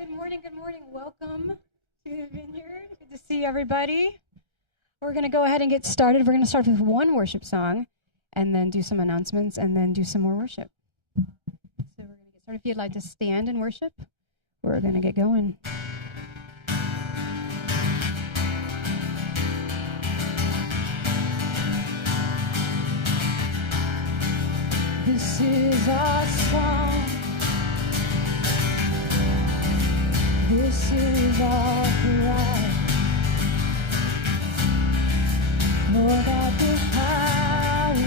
Good morning, good morning. Welcome to the Vineyard. Good to see everybody. We're going to go ahead and get started. We're going to start with one worship song and then do some announcements and then do some more worship. So we're going to get started. If you'd like to stand and worship, we're going to get going. This is our song. This is our cry. Lord, at the power of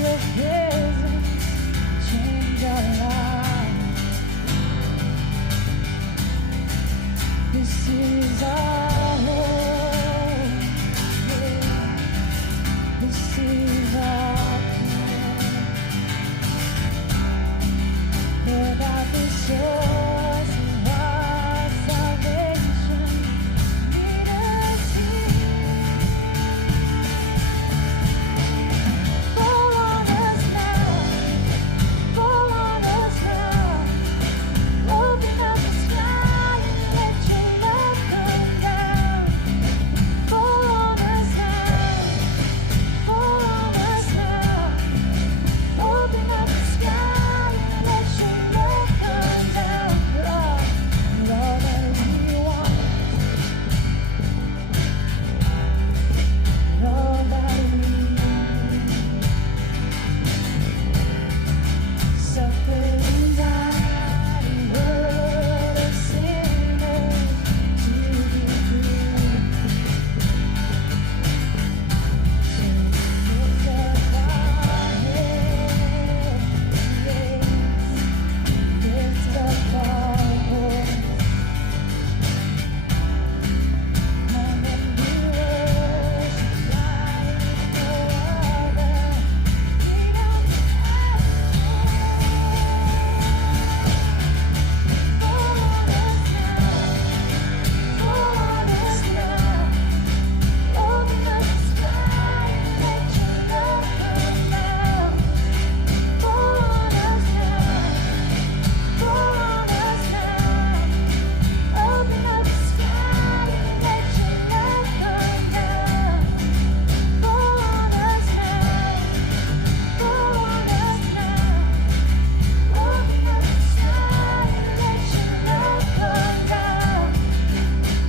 your presence, change our lives. This is our hope. Yeah. This is our prayer. Lord, at the source of our salvation, meet us here. Fall on us now. Fall on us now. Open up the sky and let your love come down. Fall on us now. Fall on us now. Open up the sky and let your love come down. You're all that we want. You're all that we need. Suffering God and world of sinners to be free. So lift up our heads, lift up our voice. Come and be worshipped like no other. Freedom and fall on us now. Fall on us now. Open up the sky and let your love come down. Fall on us now. Fall on us now. Open up the sky and let your love come down. Fall on us now. Fall on us now. Open up the sky and let your love come down.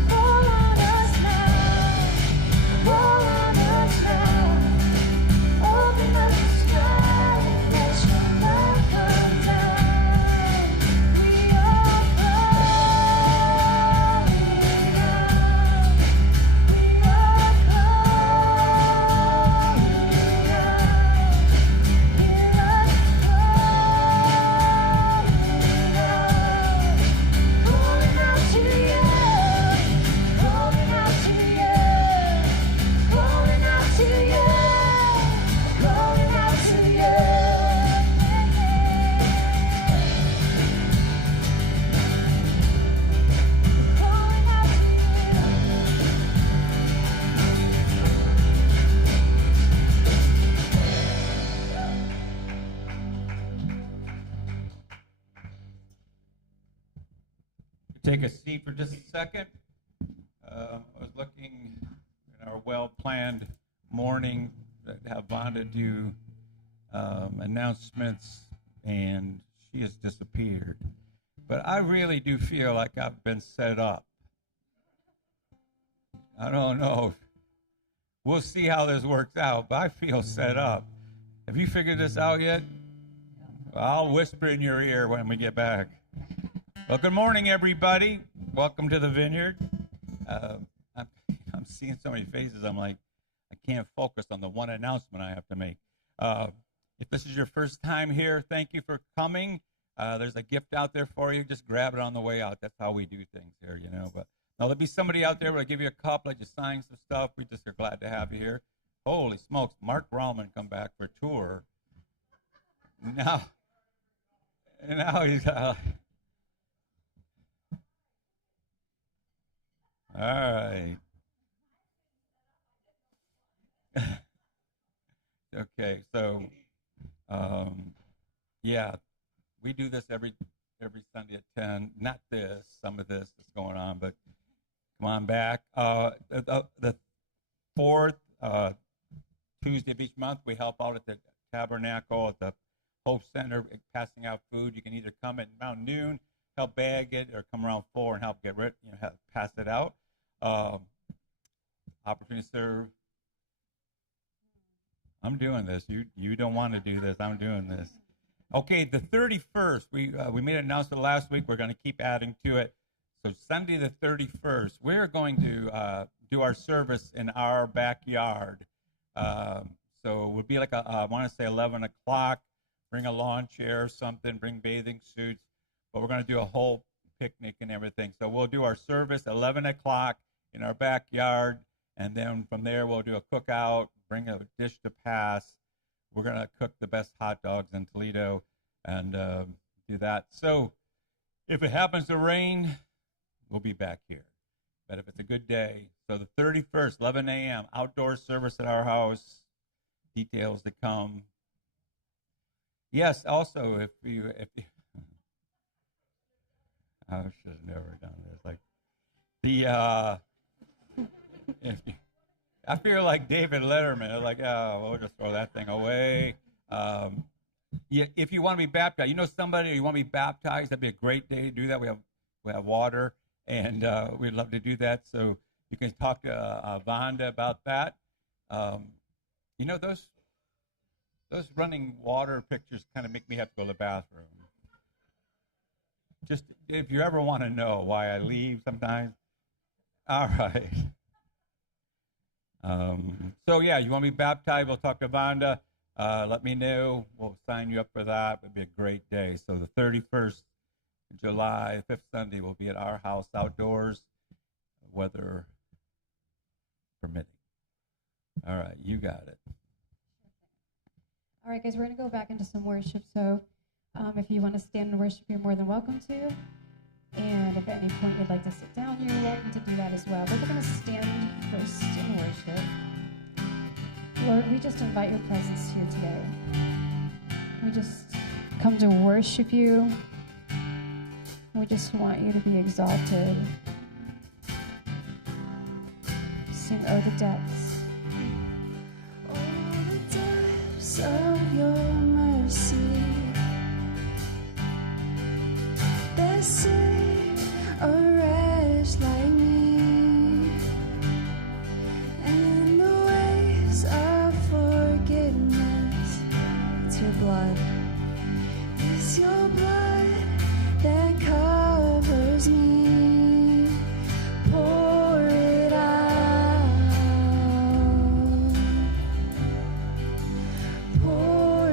Fall on us now. Fall on us now. Open up the sky and let your love come down. We are calling out. We are calling out. Hear us calling out to you, calling out to you, calling out to you, calling out to you. Calling out to Take a seat for just a second. I was looking in our well-planned morning that have Vonda do announcements, and she has disappeared. But I really do feel like I've been set up. I don't know. We'll see how this works out, but I feel set up. Have you figured this out yet? I'll whisper in your ear when we get back. Well, good morning, everybody. Welcome to the Vineyard. I'm seeing so many faces. I'm like, I can't focus on the one announcement I have to make. If this is your first time here, thank you for coming. There's a gift out there for you. Just grab it on the way out. That's how we do things here, you know. But now there'll be somebody out there will give you a cup, let you sign some stuff. We just are glad to have you here. Holy smokes, Mark Brauman come back for a tour. Now he's all right. Okay, so yeah, we do this every every Sunday at 10. Not this, some of this that's going on, but come on back. The fourth Tuesday of each month, we help out at the Tabernacle at the Hope Center, passing out food. You can either come at around noon, help bag it, or come around 4 and help get rid, pass it out. Opportunity to serve. I'm doing this. You don't want to do this. I'm doing this. Okay, the 31st. We made an announcement last week. We're going to keep adding to it. So Sunday the 31st, we're going to do our service in our backyard. So it would be like I want to say 11 o'clock. Bring a lawn chair or something. Bring bathing suits. But we're going to do a whole picnic and everything. So we'll do our service 11 o'clock in our backyard. And then from there, we'll do a cookout, bring a dish to pass. We're going to cook the best hot dogs in Toledo and do that. So if it happens to rain, we'll be back here. But if it's a good day, so the 31st, 11 a.m., outdoor service at our house. Details to come. Yes, also, if you I should have never done this. Like I feel like David Letterman. Like, we'll just throw that thing away. If you want to be baptized, somebody, or you want to be baptized, that'd be a great day to do that. We have water, and we'd love to do that. So you can talk to Vonda about that. Those running water pictures kind of make me have to go to the bathroom. Just if you ever want to know why I leave sometimes. All right. So yeah, you want to be baptized? We'll talk to Vonda. Let me know. We'll sign you up for that. It'd be a great day. So the 31st of July, 5th Sunday, we'll be at our house outdoors, weather permitting. All right, you got it. All right, guys, we're going to go back into some worship. So if you want to stand and worship, you're more than welcome to. And if at any point you'd like to sit down, you're welcome to do that as well. But we're going to stand first in worship. Lord, we just invite your presence here today. We just come to worship you. We just want you to be exalted. Sing, "Oh, the depths." Oh, the depths of your mercy. They say a wretch like me, and the waves of forgiveness. It's your blood. It's your blood that covers me. Pour it out. Pour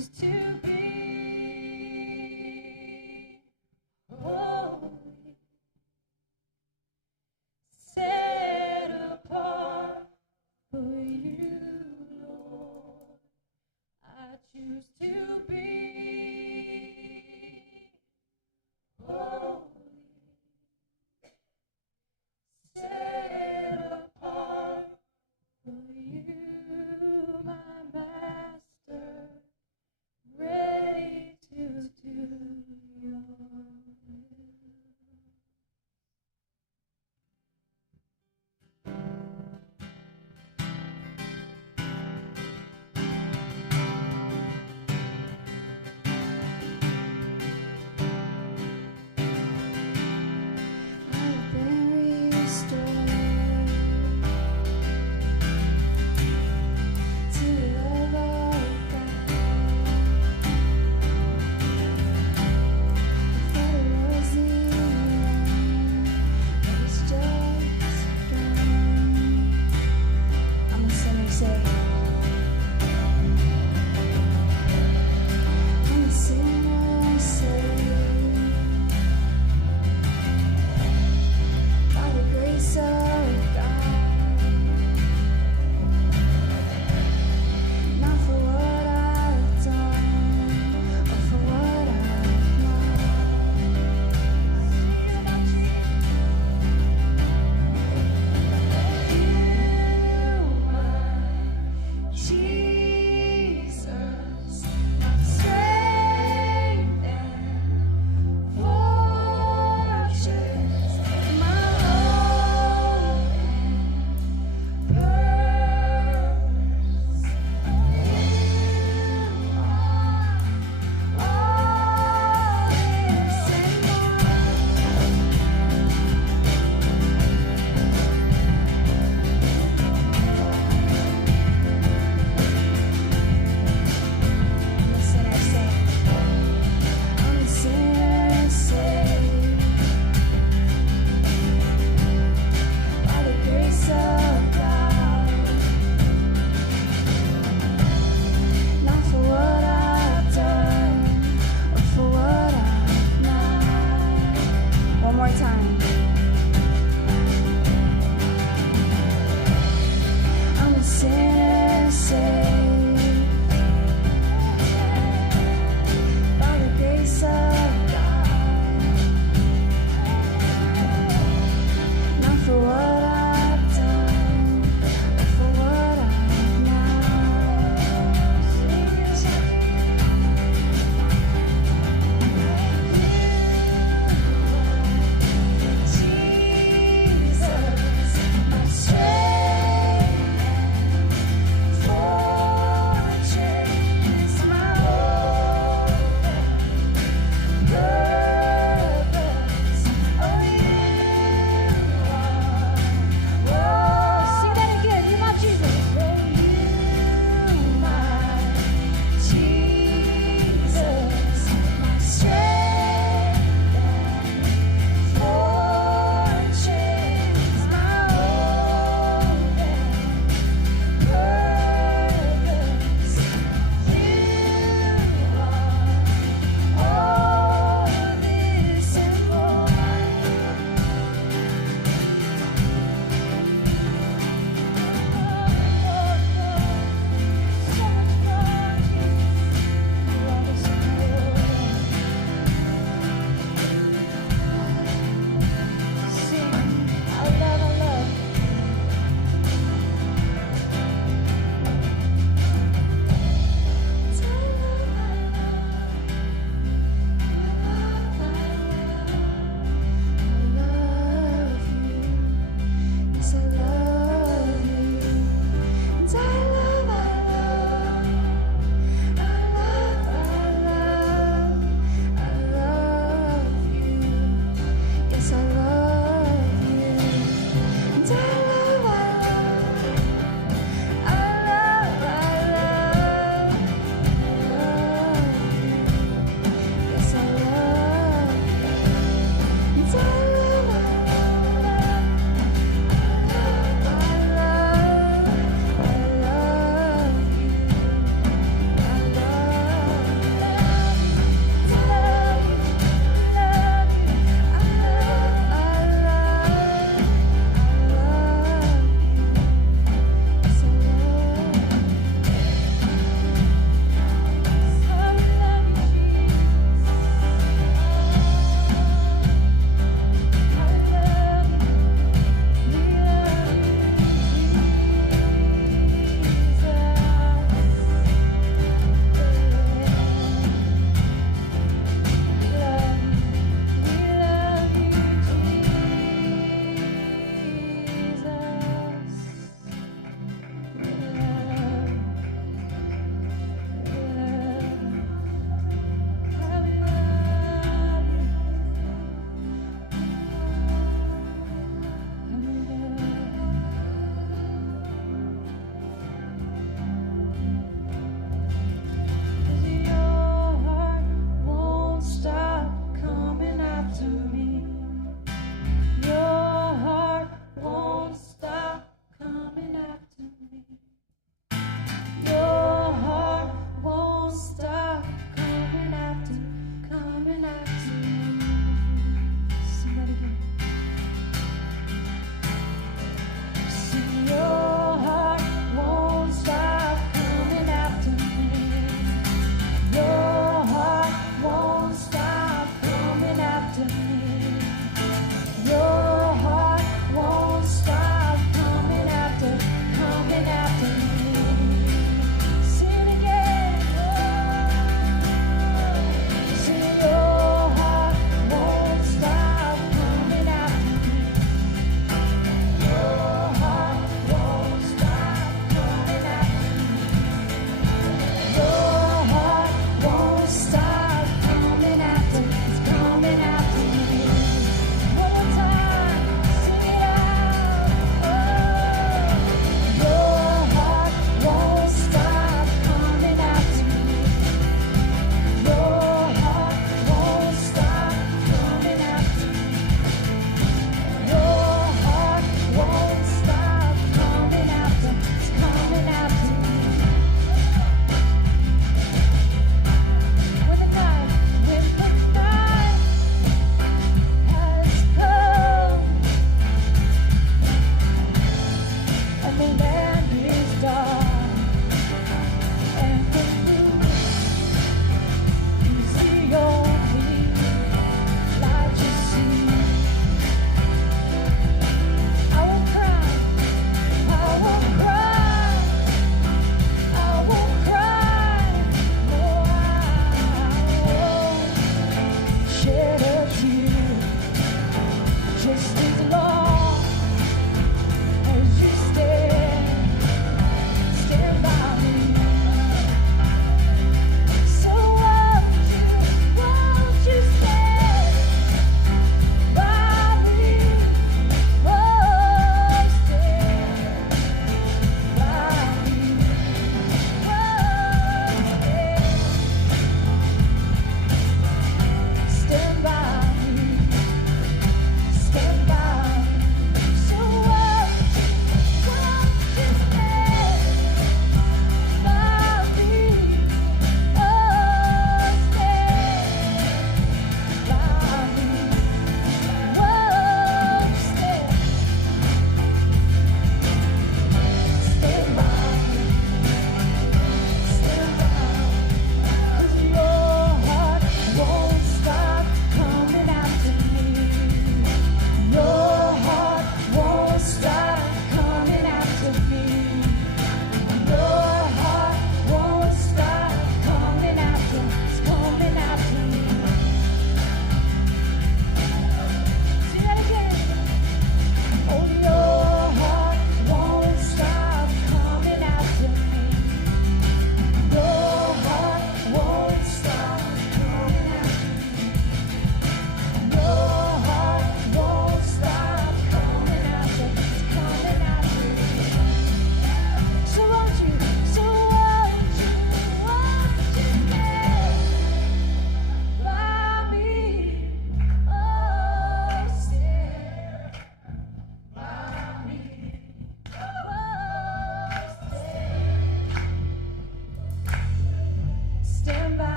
choose to be holy, set apart for you, Lord. I choose to be holy, set apart for you, my master,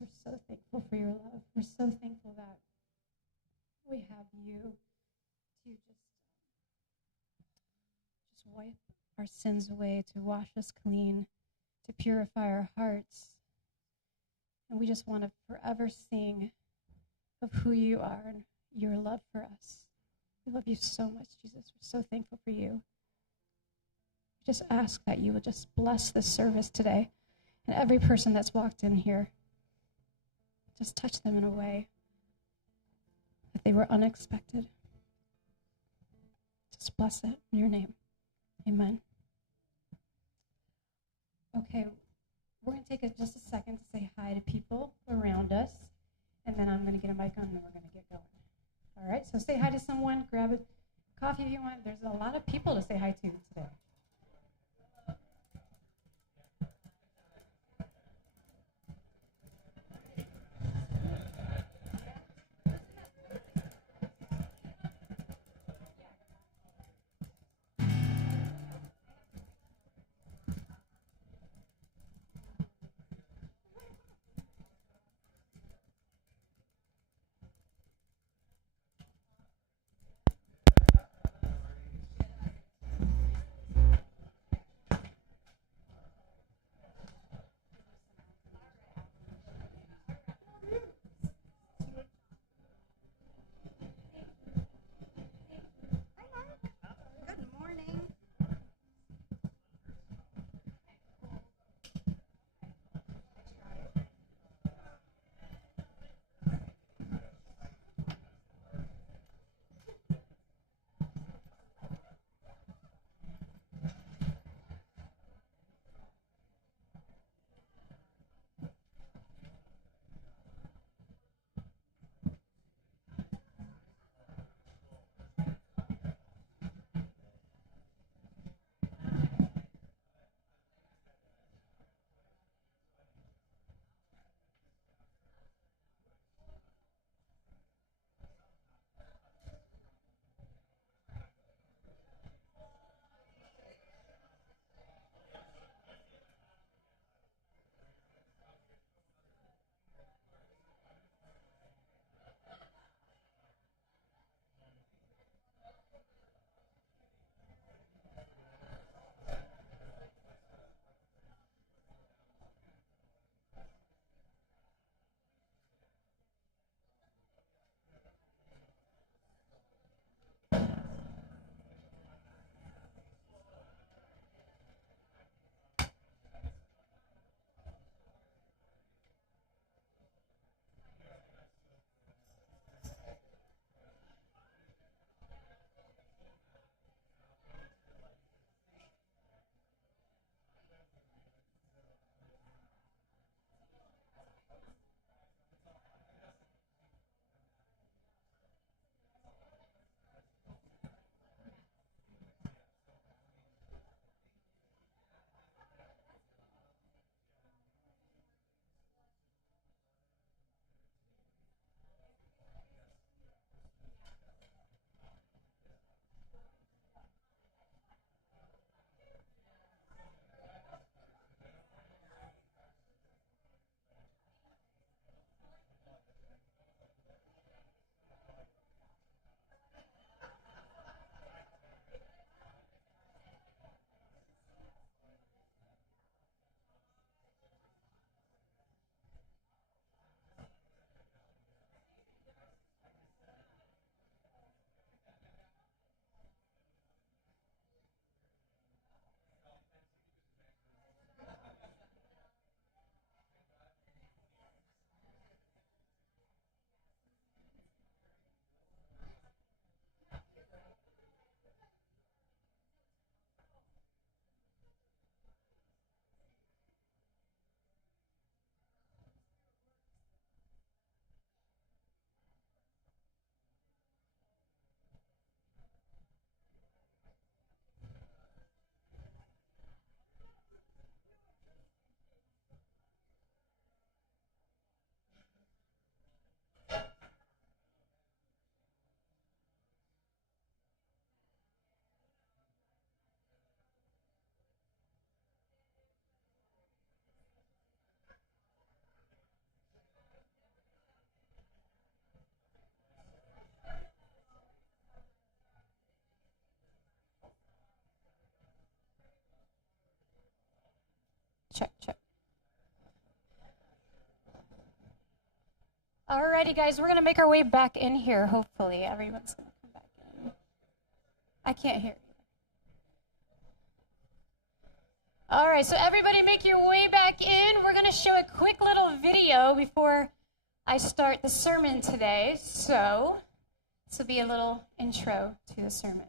we're so thankful for your love. We're so thankful that we have you to just wipe our sins away, to wash us clean, to purify our hearts. And we just want to forever sing of who you are and your love for us. We love you so much, Jesus. We're so thankful for you. We just ask that you would just bless this service today and every person that's walked in here. Just touch them in a way that they were unexpected. Just bless it in your name. Amen. Okay, we're going to take just a second to say hi to people around us, and then I'm going to get a mic on, and then we're going to get going. All right, so say hi to someone, grab a coffee if you want. There's a lot of people to say hi to today. Alrighty, guys, we're gonna make our way back in here. Hopefully, everyone's gonna come back in. I can't hear you. All right, so everybody, make your way back in. We're gonna show a quick little video before I start the sermon today. So this will be a little intro to the sermon.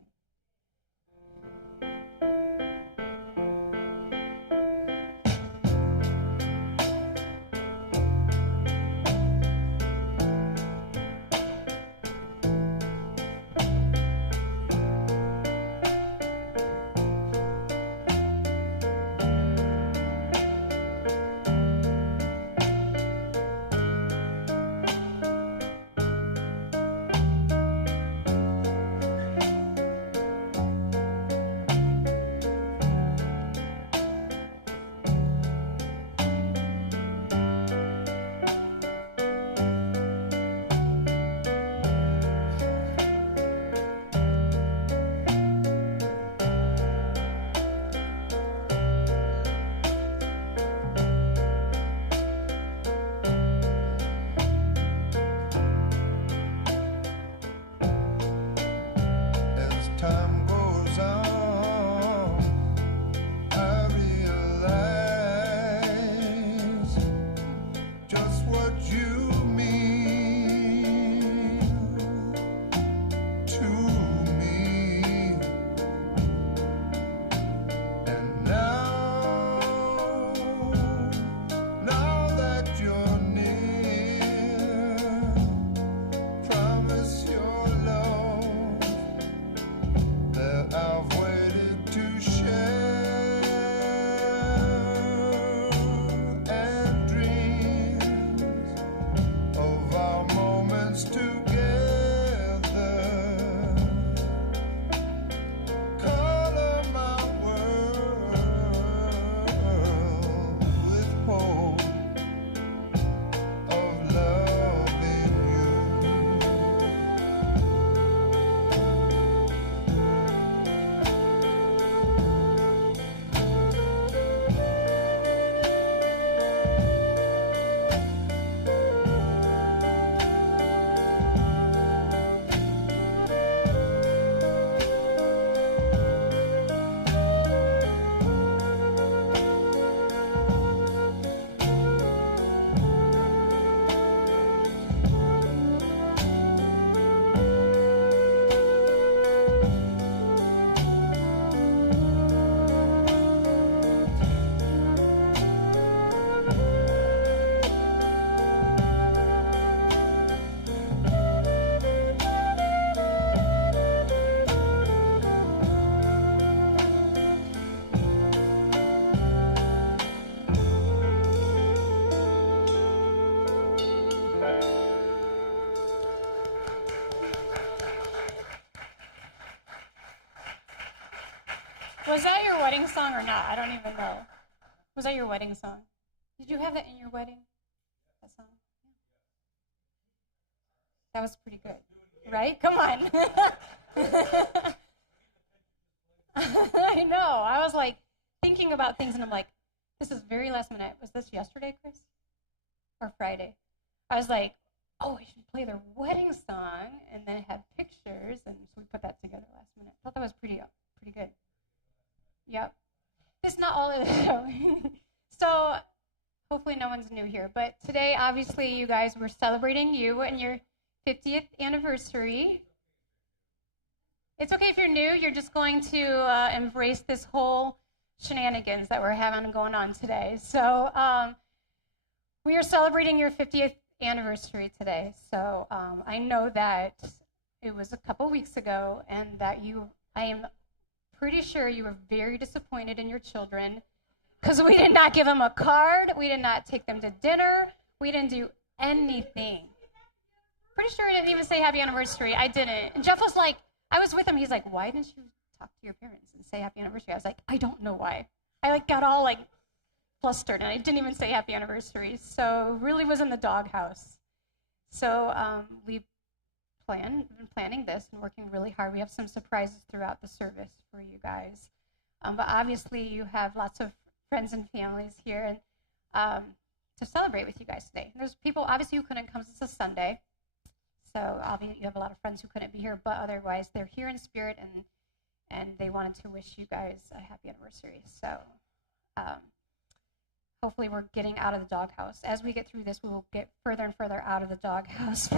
As time goes on, I realize just what you mean to me. And now that you're near, promise your love that I've waited to share, and dreams of our moments together. Color my world with hope of loving you. Was that your wedding song or not? I don't even know. Was that your wedding song? Did you have that in your wedding? That song? That was pretty good, right? Come on. I know. I was like thinking about things and I'm like, this is very last minute. Was this yesterday, Chris? Or Friday? I was like, oh, I should play their wedding song and then have pictures, and so we put that together last minute. I thought that was pretty good. Yep. It's not all of it. So hopefully no one's new here. But today, obviously, you guys, we're celebrating you and your 50th anniversary. It's okay if you're new. You're just going to embrace this whole shenanigans that we're having going on today. So we are celebrating your 50th anniversary today. So I know that it was a couple weeks ago, and that I am pretty sure you were very disappointed in your children because we did not give them a card. We did not take them to dinner. We didn't do anything. Pretty sure I didn't even say happy anniversary. I didn't. And Jeff was like, I was with him. He's like, why didn't you talk to your parents and say happy anniversary? I was like, I don't know why. I got all flustered, and I didn't even say happy anniversary. So really was in the doghouse. So we've been planning this and working really hard. We have some surprises throughout the service for you guys. But obviously you have lots of friends and families here. And to celebrate with you guys today. There's people obviously who couldn't come. It's a Sunday, so obviously you have a lot of friends who couldn't be here, but otherwise they're here in spirit, and they wanted to wish you guys a happy anniversary. So hopefully we're getting out of the doghouse. As we get through this, we will get further and further out of the doghouse.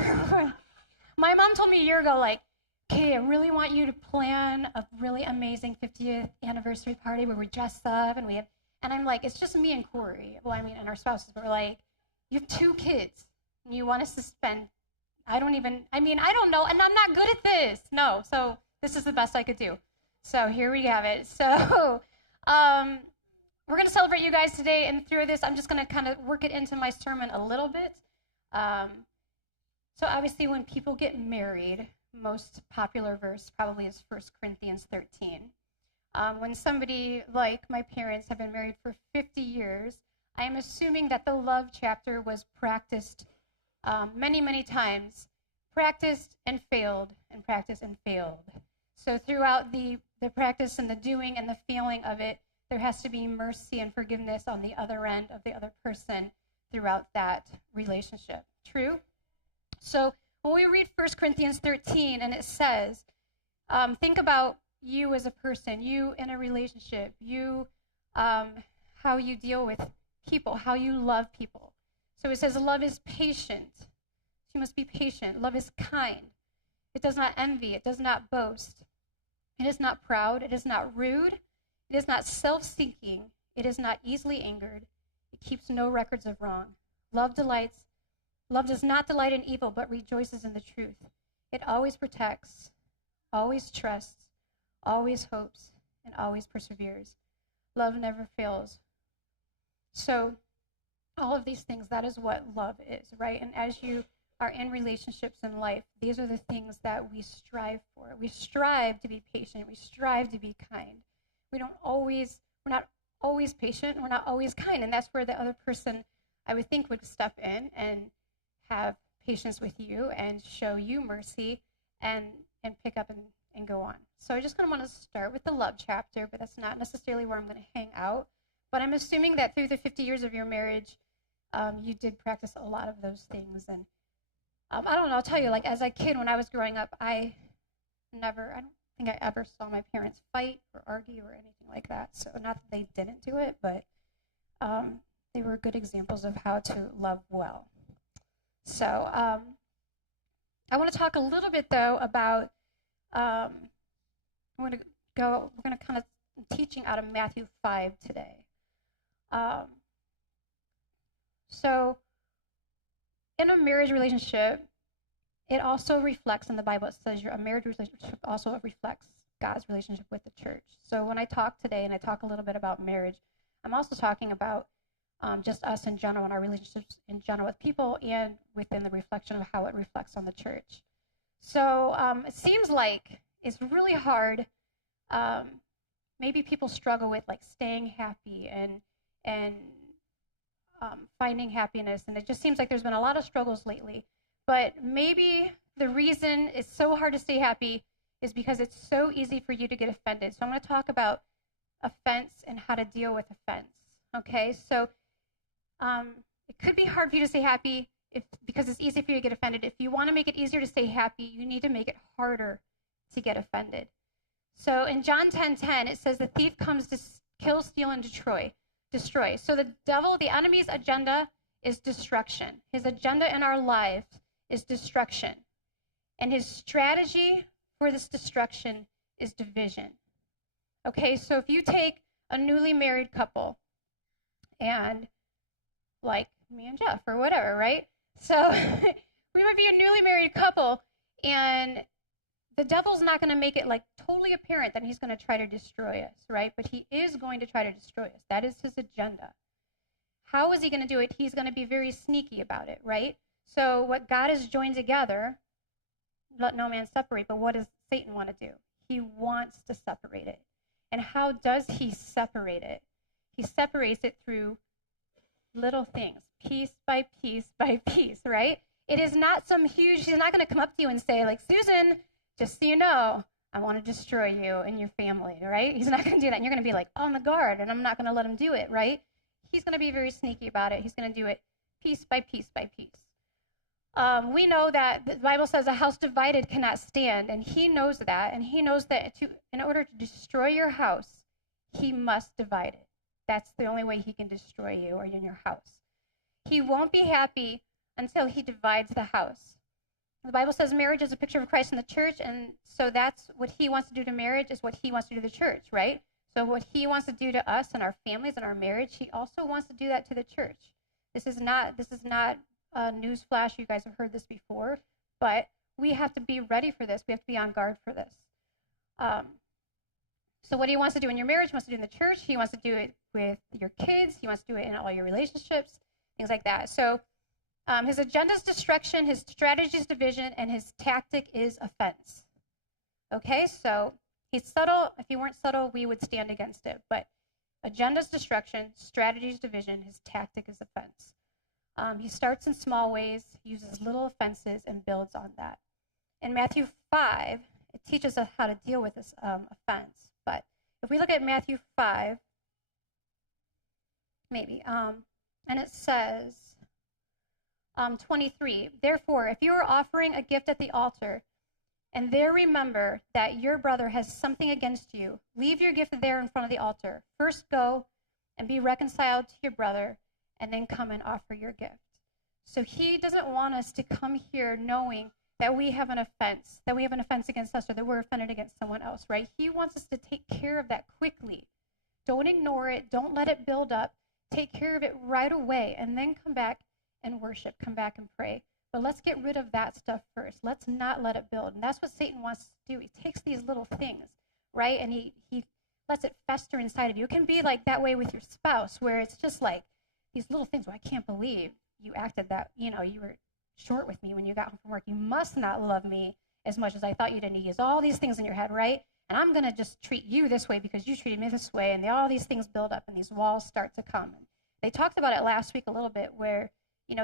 My mom told me a year ago, like, "Okay, I really want you to plan a really amazing 50th anniversary party where we dress up and we have," and I'm like, "It's just me and Corey." Well, I mean, and our spouses, but we're like, "You have 2 kids, and you want us to spend, I don't know, and I'm not good at this." No, so this is the best I could do. So here we have it. So we're going to celebrate you guys today, and through this, I'm just going to kind of work it into my sermon a little bit. So obviously, when people get married, most popular verse probably is 1 Corinthians 13. When somebody like my parents have been married for 50 years, I am assuming that the love chapter was practiced many, many times, practiced and failed, and practiced and failed. So throughout the practice and the doing and the feeling of it, there has to be mercy and forgiveness on the other end of the other person throughout that relationship. True? So when we read 1 Corinthians 13 and it says, think about you as a person, you in a relationship, you, how you deal with people, how you love people. So it says love is patient. You must be patient. Love is kind. It does not envy. It does not boast. It is not proud. It is not rude. It is not self-seeking. It is not easily angered. It keeps no records of wrong. Love does not delight in evil, but rejoices in the truth. It always protects, always trusts, always hopes, and always perseveres. Love never fails. So all of these things, that is what love is, right? And as you are in relationships in life, these are the things that we strive for. We strive to be patient. We strive to be kind. We're not always patient. We're not always kind. And that's where the other person, I would think, would step in and have patience with you and show you mercy and pick up and go on. So I just kind of want to start with the love chapter, but that's not necessarily where I'm going to hang out. But I'm assuming that through the 50 years of your marriage, you did practice a lot of those things. And I don't know, I'll tell you, like as a kid when I was growing up, I don't think I ever saw my parents fight or argue or anything like that. So not that they didn't do it, but they were good examples of how to love well. So I want to talk a little bit though about, we're going to kind of teaching out of Matthew 5 today. So in a marriage relationship, it also reflects in the Bible. It says a marriage relationship also reflects God's relationship with the church. So when I talk today and I talk a little bit about marriage, I'm also talking about just us in general and our relationships in general with people and within the reflection of how it reflects on the church. So it seems like it's really hard. Maybe people struggle with like staying happy and finding happiness, and it just seems like there's been a lot of struggles lately. But maybe the reason it's so hard to stay happy is because it's so easy for you to get offended. So I'm going to talk about offense and how to deal with offense. Okay, so it could be hard for you to stay happy because it's easy for you to get offended. If you want to make it easier to stay happy, you need to make it harder to get offended. So in John 10:10, it says the thief comes to kill, steal, and destroy. So the devil, the enemy's agenda is destruction. His agenda in our lives is destruction. And his strategy for this destruction is division. Okay, so if you take a newly married couple and like me and Jeff or whatever, right? So we might be a newly married couple and the devil's not going to make it like totally apparent that he's going to try to destroy us, right? But he is going to try to destroy us. That is his agenda. How is he going to do it? He's going to be very sneaky about it, right? So what God has joined together, let no man separate. But what does Satan want to do? He wants to separate it. And how does he separate it? He separates it through little things, piece by piece by piece, right? It is not some huge, he's not going to come up to you and say, like, Susan, just so you know, I want to destroy you and your family, right? He's not going to do that. And you're going to be like on the guard, and I'm not going to let him do it, right? he's going to be very sneaky about it. He's going to do it piece by piece by piece. We know that the Bible says a house divided cannot stand, and he knows that, and he knows that in order to destroy your house, he must divide it. That's the only way he can destroy you or in your house. He won't be happy until he divides the house. The Bible says marriage is a picture of Christ in the church, and so that's what he wants to do to marriage is what he wants to do to the church, right? So what he wants to do to us and our families and our marriage, he also wants to do that to the church. This is not a news flash. You guys have heard this before, but we have to be ready for this. We have to be on guard for this. So what he wants to do in your marriage, he wants to do in the church. He wants to do it with your kids. He wants to do it in all your relationships, things like that. So his agenda is destruction, his strategy is division, and his tactic is offense. Okay, so he's subtle. If he weren't subtle, we would stand against it. But agenda is destruction, strategy is division, his tactic is offense. He starts in small ways, uses little offenses, and builds on that. In Matthew 5, it teaches us how to deal with this offense. But if we look at Matthew 5, maybe, and it says, 23, therefore, if you are offering a gift at the altar, and there remember that your brother has something against you, leave your gift there in front of the altar. First go and be reconciled to your brother, and then come and offer your gift. So he doesn't want us to come here knowing that we have an offense against us, or that we're offended against someone else, right? He wants us to take care of that quickly. Don't ignore it. Don't let it build up. Take care of it right away, and then come back and worship, come back and pray. But let's get rid of that stuff first. Let's not let it build. And that's what Satan wants to do. He takes these little things, right? And he lets it fester inside of you. It can be like that way with your spouse, where it's just like these little things where I can't believe you acted that, you were short with me when you got home from work. You must not love me as much as I thought you did. And he has all these things in your head, right? And I'm going to just treat you this way because you treated me this way. And all these things build up and these walls start to come. And they talked about it last week a little bit where,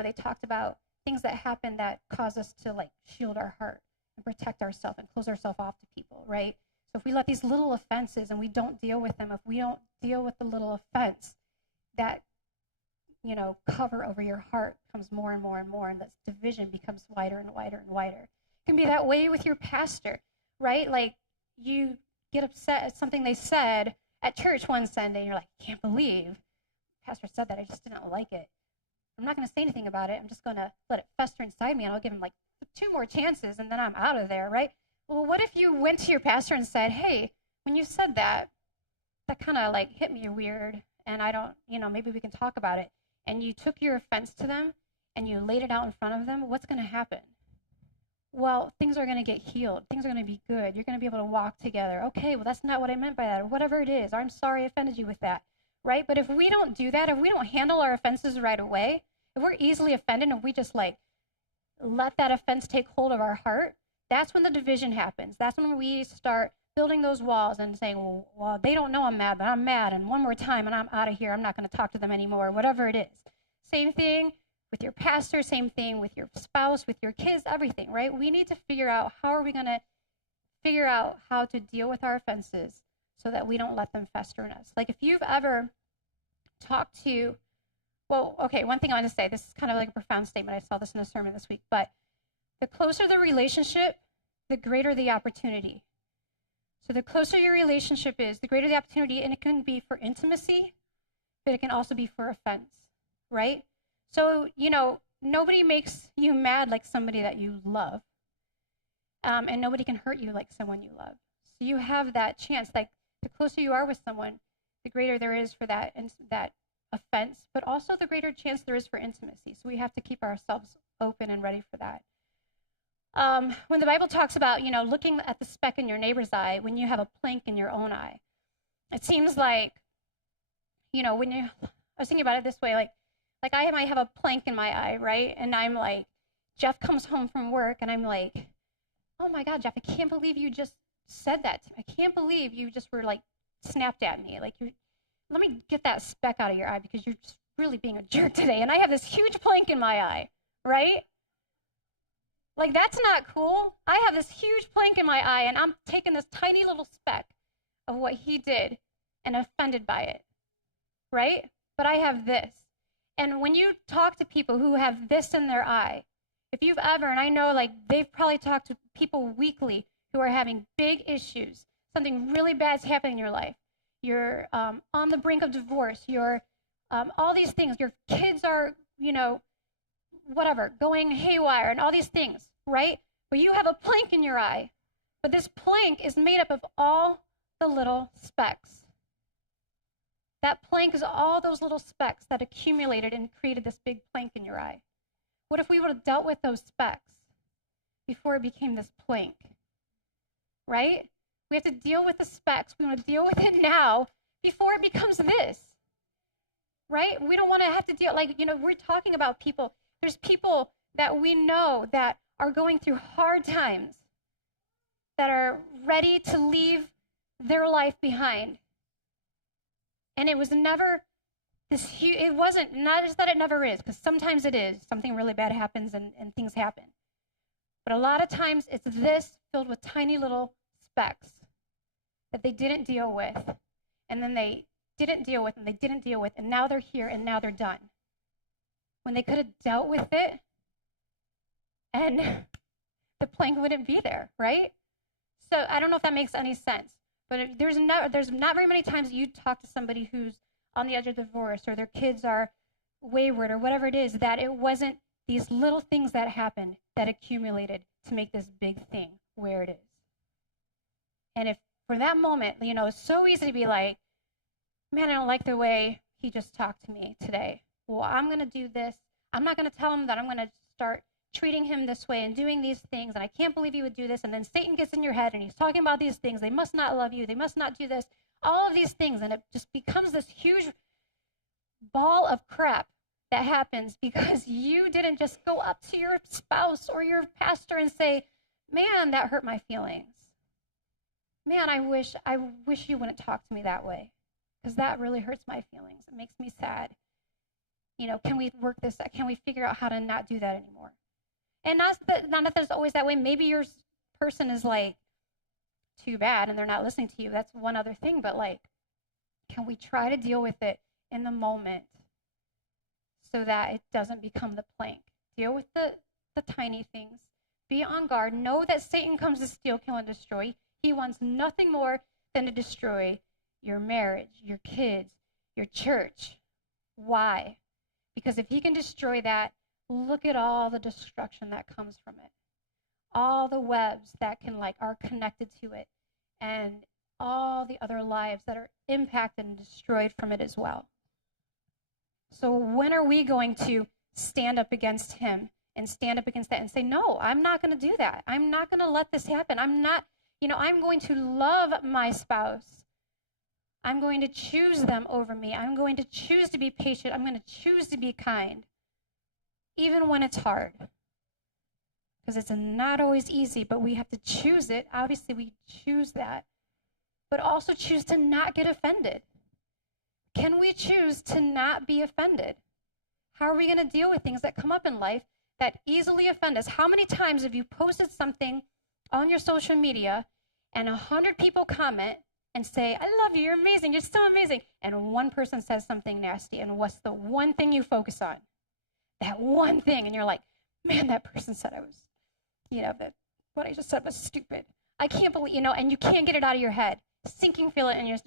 they talked about things that happen that cause us to like shield our heart and protect ourselves and close ourselves off to people, right? So if we let these little offenses and we don't deal with them, if we don't deal with the little offense, that, cover over your heart becomes more and more and more, and this division becomes wider and wider and wider. It can be that way with your pastor, right? Like you get upset at something they said at church one Sunday, and you're like, I can't believe pastor said that. I just didn't like it. I'm not going to say anything about it. I'm just going to let it fester inside me, and I'll give him like 2 more chances, and then I'm out of there, right? Well, what if you went to your pastor and said, hey, when you said that kind of like hit me weird, and I don't, maybe we can talk about it. And you took your offense to them, and you laid it out in front of them, what's going to happen? Well, things are going to get healed. Things are going to be good. You're going to be able to walk together. Okay, well, that's not what I meant by that, or whatever it is. I'm sorry I offended you with that, right? But if we don't do that, if we don't handle our offenses right away, if we're easily offended and we just like let that offense take hold of our heart, that's when the division happens. That's when we start building those walls and saying, well, they don't know I'm mad, but I'm mad, and one more time and I'm out of here. I'm not going to talk to them anymore, whatever it is. Same thing with your pastor, same thing with your spouse, with your kids, everything, right? We need to figure out how are we going to figure out how to deal with our offenses so that we don't let them fester in us. Like if you've ever talked to, well, okay, one thing I want to say, this is kind of like a profound statement. I saw this in a sermon this week, but the closer the relationship, the greater the opportunity. So the closer your relationship is, the greater the opportunity, and it can be for intimacy, but it can also be for offense, right? So, nobody makes you mad like somebody that you love, and nobody can hurt you like someone you love. So you have that chance, like the closer you are with someone, the greater there is for that offense, but also the greater chance there is for intimacy. So we have to keep ourselves open and ready for that. When the Bible talks about, looking at the speck in your neighbor's eye, when you have a plank in your own eye, it seems like, I was thinking about it this way, like I might have a plank in my eye, right? And I'm like, Jeff comes home from work, and I'm like, oh my God, Jeff, I can't believe you just said that to me. I can't believe you just were like, snapped at me. Like, let me get that speck out of your eye because you're just really being a jerk today. And I have this huge plank in my eye, right? Like, that's not cool. I have this huge plank in my eye, and I'm taking this tiny little speck of what he did and offended by it, right? but I have this. And when you talk to people who have this in their eye, if you've ever, and I know like they've probably talked to people weekly who are having big issues, something really bad's happening in your life. You're on the brink of divorce. You're all these things. Your kids are, whatever, going haywire and all these things, right? But you have a plank in your eye. But this plank is made up of all the little specks. That plank is all those little specks that accumulated and created this big plank in your eye. What if we would have dealt with those specks before it became this plank? Right? We have to deal with the specks. We want to deal with it now before it becomes this. Right? We don't want to have to deal, we're talking about people. There's people that we know that are going through hard times, that are ready to leave their life behind. And it was never this huge, it wasn't, not just that it never is, because sometimes it is. Something really bad happens and things happen. But a lot of times it's this filled with tiny little specks that they didn't deal with. And then they didn't deal with, and they didn't deal with, and now they're here, and now they're done. When they could have dealt with it, and the plank wouldn't be there, right? So I don't know if that makes any sense. But there's not very many times that you talk to somebody who's on the edge of divorce, or their kids are wayward, or whatever it is, that it wasn't these little things that happened that accumulated to make this big thing where it is. And if for that moment, it's so easy to be like, man, I don't like the way he just talked to me today. Well, I'm going to do this. I'm not going to tell him that I'm going to start treating him this way and doing these things, and I can't believe he would do this. And then Satan gets in your head, and he's talking about these things. They must not love you. They must not do this. All of these things, and it just becomes this huge ball of crap that happens because you didn't just go up to your spouse or your pastor and say, man, that hurt my feelings. Man, I wish you wouldn't talk to me that way, because that really hurts my feelings. It makes me sad. Can we work this out? Can we figure out how to not do that anymore? And not that it's always that way. Maybe your person is like too bad and they're not listening to you. That's one other thing. But can we try to deal with it in the moment so that it doesn't become the plank? Deal with the tiny things. Be on guard. Know that Satan comes to steal, kill, and destroy. He wants nothing more than to destroy your marriage, your kids, your church. Why? Because if he can destroy that, look at all the destruction that comes from it. All the webs that are connected to it, and all the other lives that are impacted and destroyed from it as well. So when are we going to stand up against him and stand up against that and say, no, I'm not going to do that. I'm not going to let this happen. I'm going to love my spouse. I'm going to choose them over me. I'm going to choose to be patient. I'm going to choose to be kind, even when it's hard. Because it's not always easy, but we have to choose it. Obviously, we choose that. But also choose to not get offended. Can we choose to not be offended? How are we going to deal with things that come up in life that easily offend us? How many times have you posted something on your social media and 100 people comment and say, I love you, you're amazing, you're so amazing, and one person says something nasty, and what's the one thing you focus on? That one thing, and you're like, man, that person said I was, that what I just said was stupid. I can't believe, and you can't get it out of your head. Sinking feeling in your,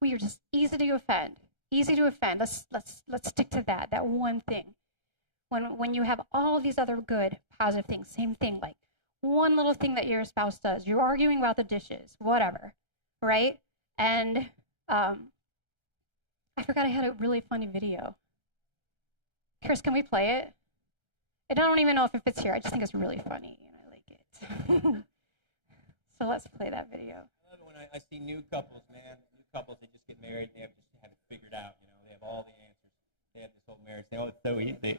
we are just easy to offend. Let's stick to that one thing. When you have all these other good, positive things, same thing, like one little thing that your spouse does, you're arguing about the dishes, whatever, right? And I forgot I had a really funny video. Chris, can we play it? I don't even know if it fits here. I just think it's really funny, and I like it. So let's play that video. I love it when I see new couples, man. New couples, they just get married, and they just have it figured out. They have all the answers. They have this whole marriage thing. Oh, it's so easy.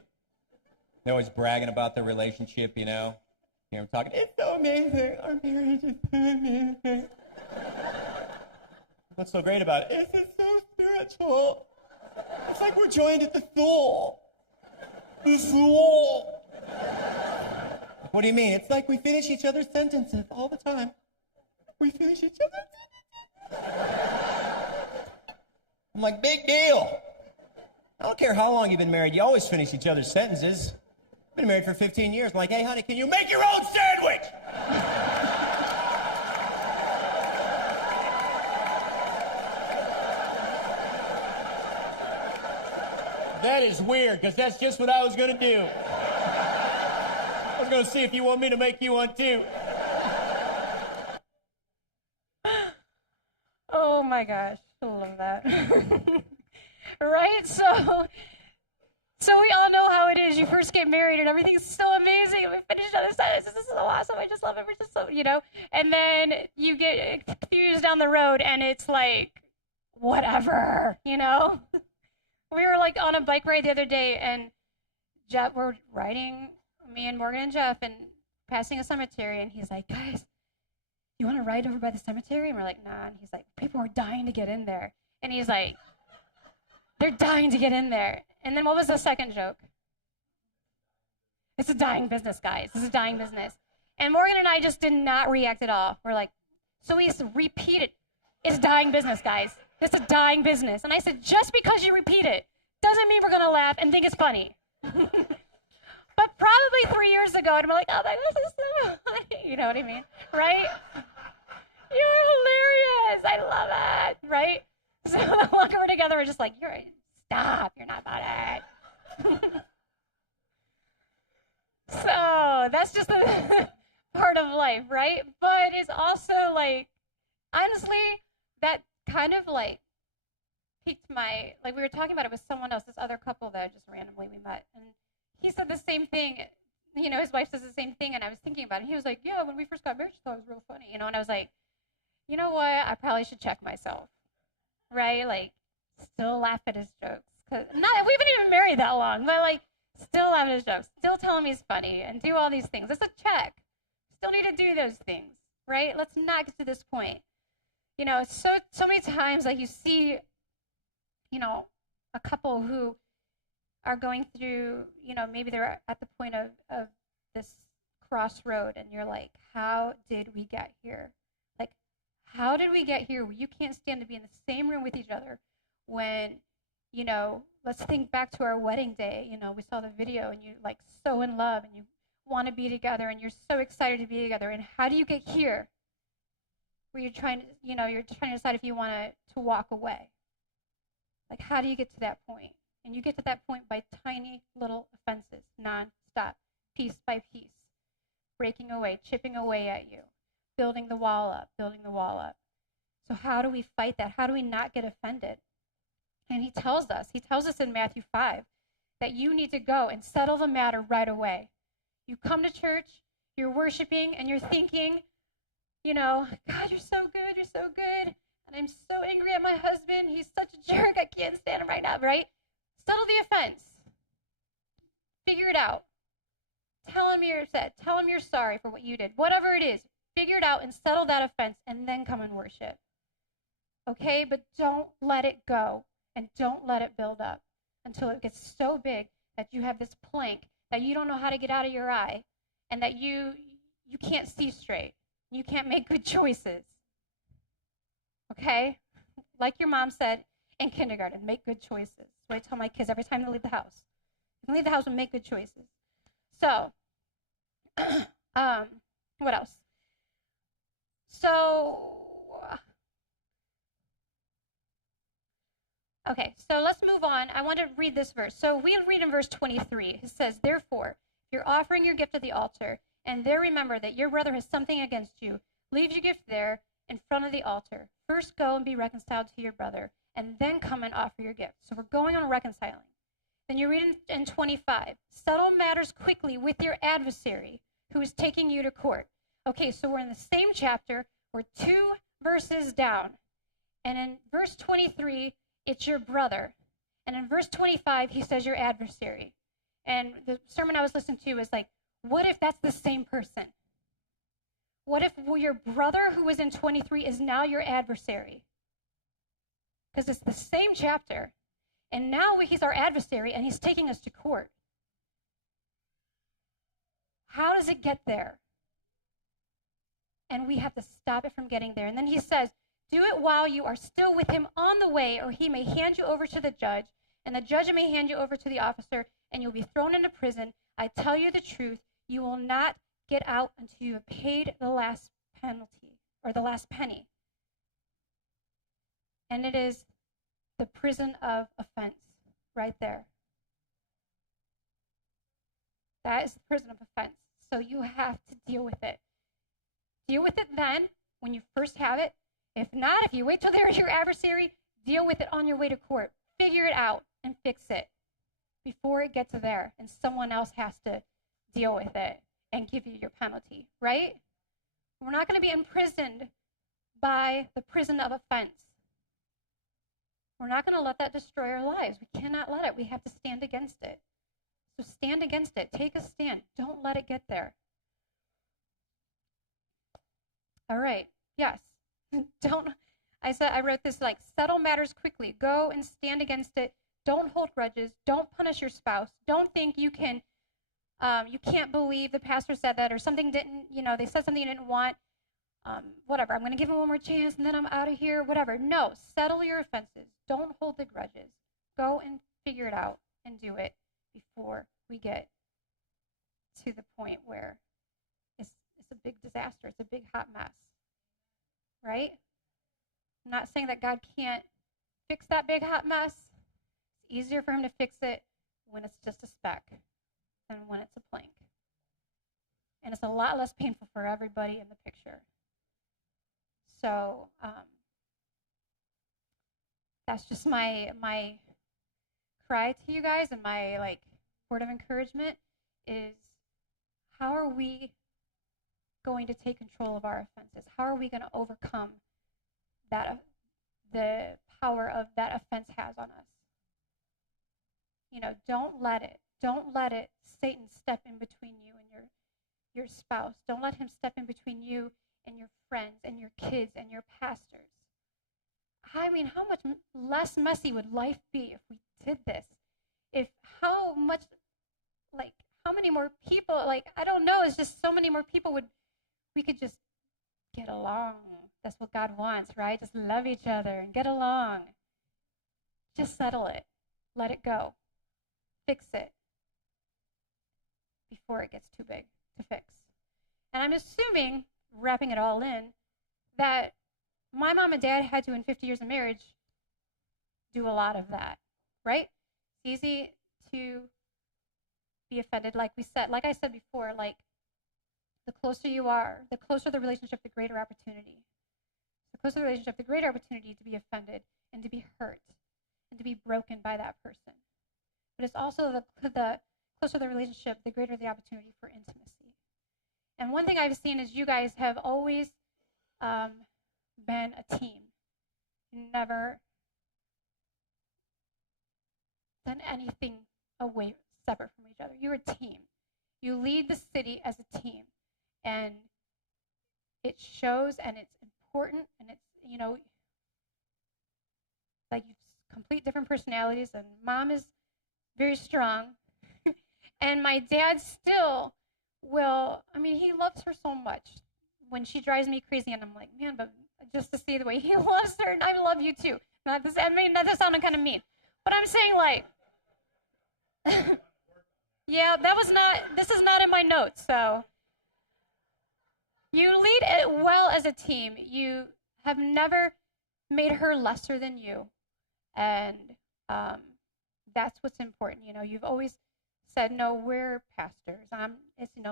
They're always bragging about their relationship, I'm talking, it's so amazing. Our marriage is so amazing. What's so great about it? It's just so spiritual. It's like we're joined at the soul. The soul. What do you mean? It's like we finish each other's sentences all the time. We finish each other's sentences. I'm like, big deal. I don't care how long you've been married, you always finish each other's sentences. Been married for 15 years. I'm like, hey, honey, can you make your own sandwich? That is weird, because that's just what I was going to do. I was going to see if you want me to make you one, too. Oh my gosh, I love that. Right? So we all know how it is. You first get married and everything's so amazing. We finished on the side. This is so awesome. I just love it. We're just so, And then you get confused down the road and it's like, whatever, We were like on a bike ride the other day and Jeff, we're riding, me and Morgan and Jeff, and passing a cemetery, and he's like, guys, you want to ride over by the cemetery? And we're like, nah. And he's like, people are dying to get in there. And he's like, they're dying to get in there. And then what was the second joke? It's a dying business, guys. It's a dying business. And Morgan and I just did not react at all. We're like, so we repeated, it's dying business, guys. It's a dying business. And I said, just because you repeat it doesn't mean we're going to laugh and think it's funny. But probably 3 years ago, and I'm like, oh my gosh, this is so funny. You know what I mean? Right? You're hilarious. I love it. Right? So the longer we're together, we're just like, stop. You're not funny. So that's just a part of life, right? But it's also like, honestly, that kind of like piqued my, like we were talking about it with someone else, this other couple that just randomly we met. And he said the same thing, his wife says the same thing, and I was thinking about it. He was like, yeah, when we first got married, she thought it was real funny, and I was like, you know what, I probably should check myself, right? Like, still laugh at his jokes. We haven't even been married that long, but like, still laugh at his jokes, still tell him he's funny, and do all these things. It's a check. Still need to do those things, right? Let's not get to this point. So many times, like, you see, a couple who are going through, maybe they're at the point of this crossroad, and you're like, how did we get here? Like, how did we get here where you can't stand to be in the same room with each other when, let's think back to our wedding day. We saw the video, and you're like so in love, and you want to be together, and you're so excited to be together. And how do you get here where you're trying to decide if you want to walk away? Like, how do you get to that point? And you get to that point by tiny little offenses, non-stop, piece by piece, breaking away, chipping away at you, building the wall up. So how do we fight that? How do we not get offended? And he tells us in Matthew 5 that you need to go and settle the matter right away. You come to church, you're worshiping, and you're thinking, God, you're so good, and I'm so angry at my husband. He's such a jerk. I can't stand him right now, right? Settle the offense. Figure it out. Tell him you're upset. Tell him you're sorry for what you did. Whatever it is, figure it out and settle that offense, and then come and worship. Okay? But don't let it go, and don't let it build up until it gets so big that you have this plank that you don't know how to get out of your eye, and that you can't see straight. You can't make good choices. Okay? Like your mom said in kindergarten, make good choices. That's what I tell my kids every time they leave the house. You can leave the house and make good choices. So, what else? Okay, so let's move on. I want to read this verse. So we'll read in verse 23. It says, therefore, if you're offering your gift at the altar, and there remember that your brother has something against you, leave your gift there in front of the altar. First go and be reconciled to your brother, and then come and offer your gift. So we're going on reconciling. Then you read in 25, settle matters quickly with your adversary who is taking you to court. Okay, so we're in the same chapter. We're 2 verses down. And in verse 23, it's your brother. And in verse 25, he says your adversary. And the sermon I was listening to was like, what if that's the same person? What if your brother who was in 23 is now your adversary? Because it's the same chapter. And now he's our adversary, and he's taking us to court. How does it get there? And we have to stop it from getting there. And then he says, do it while you are still with him on the way, or he may hand you over to the judge, and the judge may hand you over to the officer, and you'll be thrown into prison. I tell you the truth, you will not get out until you have paid the last penalty, or the last penny. And it is the prison of offense right there. That is the prison of offense. So you have to deal with it. Deal with it then, when you first have it. If not, if you wait till they're your adversary, deal with it on your way to court. Figure it out and fix it before it gets there and someone else has to deal with it and give you your penalty, right? We're not going to be imprisoned by the prison of offense. We're not going to let that destroy our lives. We cannot let it. We have to stand against it. So stand against it. Take a stand. Don't let it get there. All right. Yes. I wrote this like, settle matters quickly. Go and stand against it. Don't hold grudges. Don't punish your spouse. Don't think you can't believe the pastor said that, or something didn't, they said something you didn't want. Whatever, I'm going to give him one more chance and then I'm out of here, whatever. No, settle your offenses. Don't hold the grudges. Go and figure it out and do it before we get to the point where it's a big disaster. It's a big hot mess, right? I'm not saying that God can't fix that big hot mess. It's easier for him to fix it when it's just a speck than when it's a plank. And it's a lot less painful for everybody in the picture. So that's just my cry to you guys, and my word of encouragement is, how are we going to take control of our offenses? How are we going to overcome the power of that offense has on us? Don't let it, Satan, step in between you and your spouse. Don't let him step in between you and your friends and your kids and your pastors. I mean, how much less messy would life be if we did this? How many more people, I don't know, it's just so many more people we could just get along. That's what God wants, right? Just love each other and get along. Just settle it. Let it go. Fix it before it gets too big to fix. And I'm assuming, wrapping it all in, that my mom and dad had to, in 50 years of marriage, do a lot of that, right? It's easy to be offended, like I said before, the closer you are, the closer the relationship, the greater opportunity. The closer the relationship, the greater opportunity to be offended and to be hurt and to be broken by that person. But it's also the closer the relationship, the greater the opportunity for intimacy. And one thing I've seen is you guys have always been a team. You never done anything away, separate from each other. You're a team. You lead the city as a team. And it shows, and it's important, and it's, you complete different personalities, and mom is very strong. And my dad still will, he loves her so much when she drives me crazy, and I'm like, man, but just to see the way he loves her, and I love you too. Not this, that sounded kind of mean, but I'm saying yeah, this is not in my notes, so. You lead it well as a team. You have never made her lesser than you, and that's what's important. You've always said, no, we're pastors. I shouldn't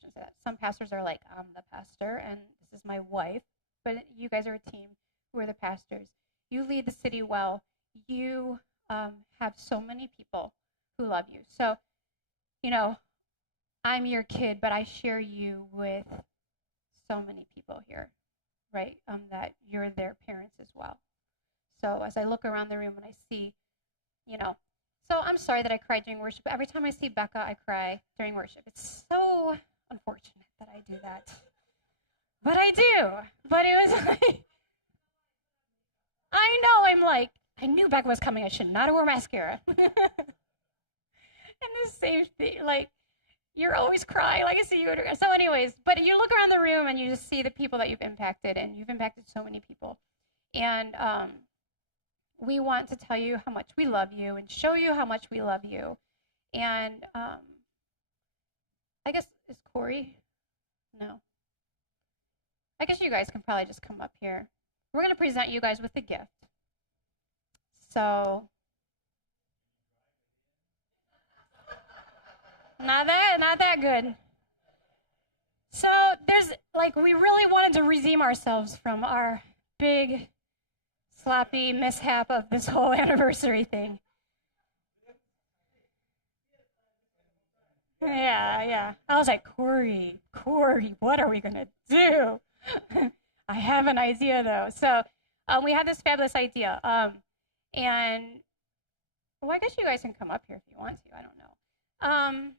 say that. Some pastors are like, I'm the pastor, and this is my wife, but you guys are a team. We're the pastors. You lead the city well. You have so many people who love you. So, I'm your kid, but I share you with so many people here, right? That you're their parents as well. So as I look around the room and I see, so I'm sorry that I cried during worship. Every time I see Becca, I cry during worship. It's so unfortunate that I do that. But I do. But it was I know, I knew Becca was coming. I should not have worn mascara. And the same thing, you're always crying, I see you. So anyways, but you look around the room and you just see the people that you've impacted, and you've impacted so many people. And we want to tell you how much we love you and show you how much we love you. And I guess, is Corey? No. I guess you guys can probably just come up here. We're going to present you guys with a gift. So, not that good. So there's, like, we really wanted to redeem ourselves from our big, sloppy mishap of this whole anniversary thing. Yeah. I was like, Corey, what are we going to do? I have an idea, though. So we had this fabulous idea. And, well, I guess you guys can come up here if you want to. I don't know.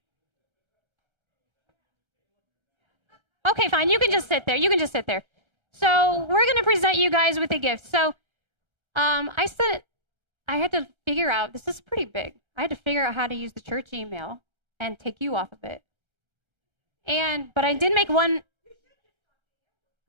Okay, fine. You can just sit there. So we're going to present you guys with a gift. So I said I had to figure out, this is pretty big. I had to figure out how to use the church email and take you off of it. But I did make one.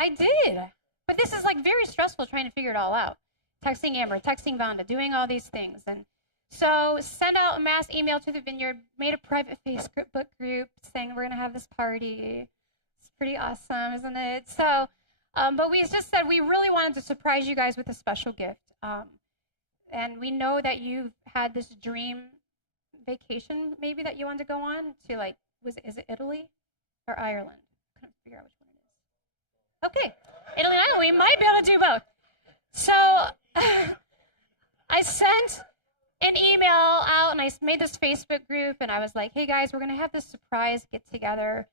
I did. But this is like very stressful trying to figure it all out. Texting Amber, texting Vonda, doing all these things. And so send out a mass email to the Vineyard, made a private Facebook group saying we're going to have this party. It's pretty awesome, isn't it? So, but we just said we really wanted to surprise you guys with a special gift. And we know that you've had this dream vacation maybe that you wanted to go on to, like, is it Italy or Ireland? I couldn't figure out which one it is. Okay, Italy and Ireland, we might be able to do both. So I sent an email out and I made this Facebook group and I was like, hey guys, we're going to have this surprise get together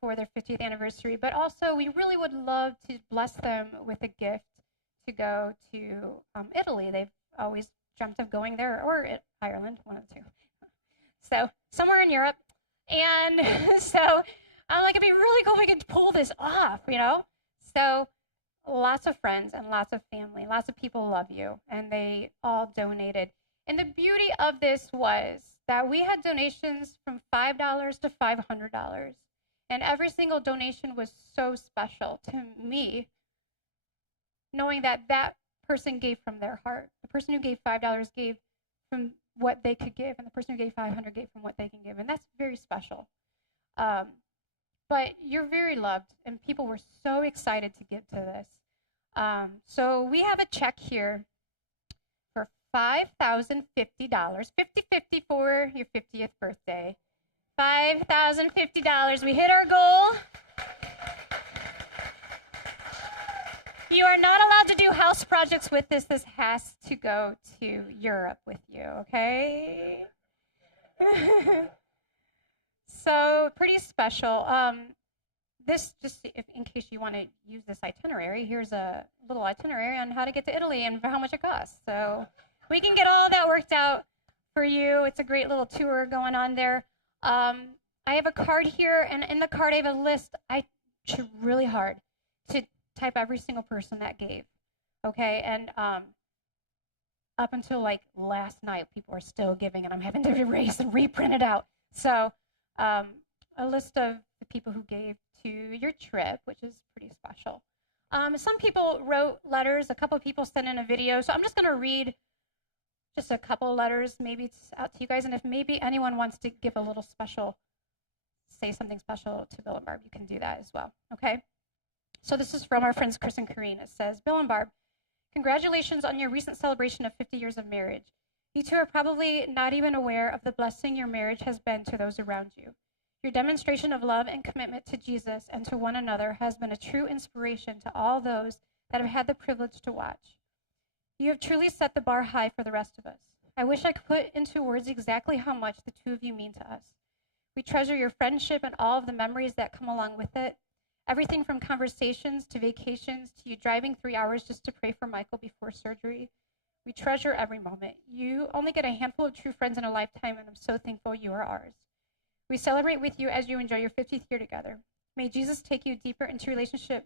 for their 50th anniversary, but also we really would love to bless them with a gift to go to Italy. They've always dreamt of going there, or Ireland, one of the two. So somewhere in Europe. And so I'm like, it'd be really cool if we could pull this off, you know? So lots of friends and lots of family, lots of people love you, and they all donated. And the beauty of this was that we had donations from $5 to $500. And every single donation was so special to me, knowing that that person gave from their heart. The person who gave $5 gave from what they could give, and the person who gave $500 gave from what they can give. And that's very special. But you're very loved, and people were so excited to give to this. So we have a check here for $5,050, 50-50 for your 50th birthday. $5,050. We hit our goal. You are not allowed to do house projects with this. This has to go to Europe with you, okay? So pretty special. This, just in case you want to use this itinerary, here's a little itinerary on how to get to Italy and how much it costs. So we can get all that worked out for you. It's a great little tour going on there. I have a card here, and in the card I have a list. I tried really hard to type every single person that gave, okay? And up until like last night, people are still giving, and I'm having to erase and reprint it out. So a list of the people who gave to your trip, which is pretty special. Some people wrote letters. A couple of people sent in a video. So I'm just going to read just a couple of letters. Maybe it's out to you guys. And if maybe anyone wants to give a little special, say something special to Bill and Barb, you can do that as well, okay? So this is from our friends Chris and Kareen. It says, Bill and Barb, congratulations on your recent celebration of 50 years of marriage. You two are probably not even aware of the blessing your marriage has been to those around you. Your demonstration of love and commitment to Jesus and to one another has been a true inspiration to all those that have had the privilege to watch. You have truly set the bar high for the rest of us. I wish I could put into words exactly how much the two of you mean to us. We treasure your friendship and all of the memories that come along with it. Everything from conversations to vacations to you driving 3 hours just to pray for Michael before surgery. We treasure every moment. You only get a handful of true friends in a lifetime, and I'm so thankful you are ours. We celebrate with you as you enjoy your 50th year together. May Jesus take you deeper into relationship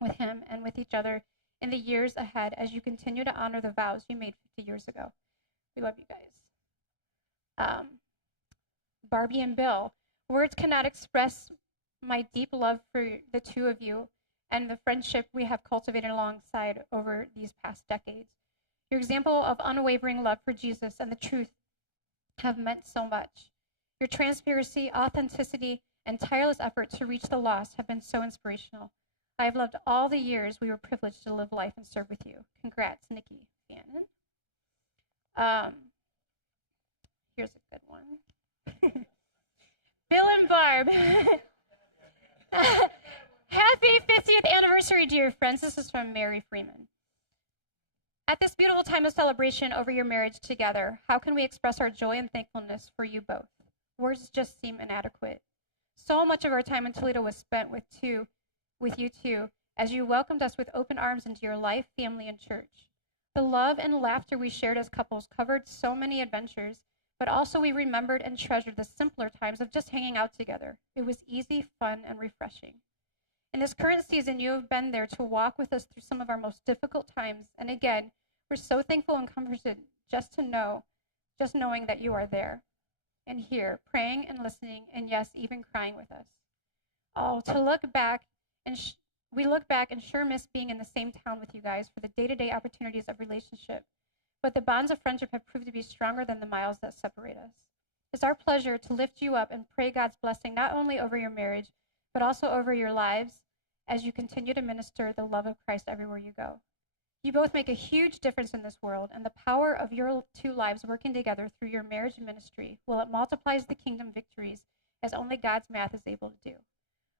with him and with each other in the years ahead as you continue to honor the vows you made 50 years ago. We love you guys. Barbie and Bill, words cannot express my deep love for the two of you and the friendship we have cultivated alongside over these past decades. Your example of unwavering love for Jesus and the truth have meant so much. Your transparency, authenticity, and tireless effort to reach the lost have been so inspirational. I have loved all the years we were privileged to live life and serve with you. Congrats, Nikki Fannin. Here's a good one. Bill and Barb. Happy 50th anniversary, dear friends. This is from Mary Freeman. At this beautiful time of celebration over your marriage together, how can we express our joy and thankfulness for you both? Words just seem inadequate. So much of our time in Toledo was spent with you two, as you welcomed us with open arms into your life, family, and church. The love and laughter we shared as couples covered so many adventures, but also we remembered and treasured the simpler times of just hanging out together. It was easy, fun, and refreshing. In this current season, you have been there to walk with us through some of our most difficult times, and again, we're so thankful and comforted just knowing that you are there and here, praying and listening, and yes, even crying with us. Oh, to look back, and we look back and sure miss being in the same town with you guys for the day-to-day opportunities of relationship, but the bonds of friendship have proved to be stronger than the miles that separate us. It's our pleasure to lift you up and pray God's blessing not only over your marriage, but also over your lives as you continue to minister the love of Christ everywhere you go. You both make a huge difference in this world, and the power of your two lives working together through your marriage ministry, while it multiplies the kingdom victories as only God's math is able to do.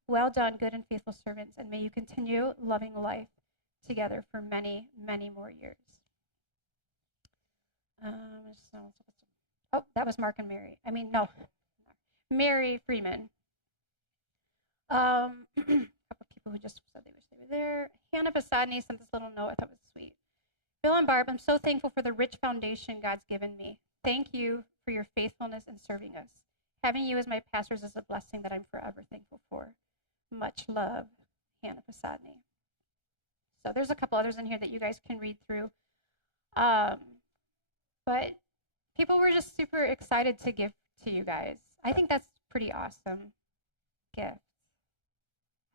Well done, good and faithful servants, and may you continue loving life together for many, many more years. Oh, that was Mark and Mary. Mary Freeman. A couple people who just said they wish they were there. Hannah Basadny sent this little note I thought was sweet. Bill and Barb, I'm so thankful for the rich foundation God's given me. Thank you for your faithfulness in serving us. Having you as my pastors is a blessing that I'm forever thankful for. Much love, Hannah Basadny. So there's a couple others in here that you guys can read through. But people were just super excited to give to you guys. I think that's pretty awesome gift.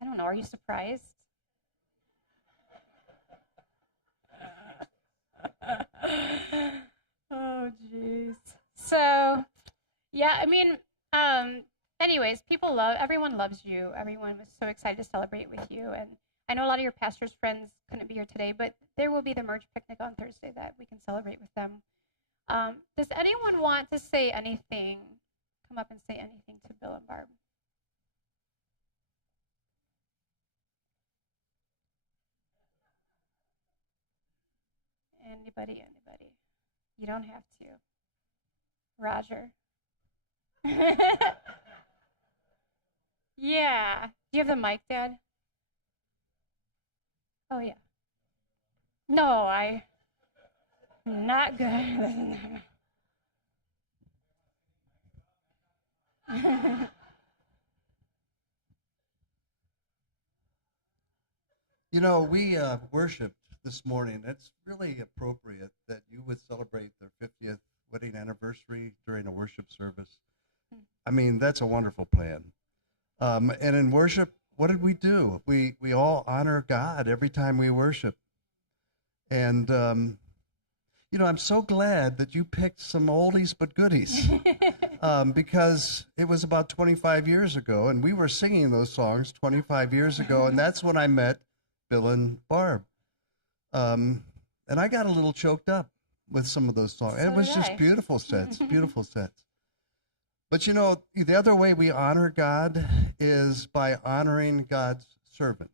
I don't know, are you surprised? Oh, jeez. So, yeah, anyways, everyone loves you. Everyone was so excited to celebrate with you. And I know a lot of your pastor's friends couldn't be here today, but there will be the merge picnic on Thursday that we can celebrate with them. Does anyone want to say anything? Come up and say anything to Bill and Barb. Anybody? You don't have to. Roger. Yeah. Do you have the mic, Dad? Oh, yeah. No, not good. You know, we worshiped this morning. It's really appropriate that you would celebrate their 50th wedding anniversary during a worship service. I mean, that's a wonderful plan. And in worship, what did we do? We all honor God every time we worship. And, I'm so glad that you picked some oldies but goodies because it was about 25 years ago, and we were singing those songs 25 years ago, and that's when I met Bill and Barb. And I got a little choked up with some of those songs. And it was just beautiful sets, beautiful sets. But the other way we honor God is by honoring God's servants.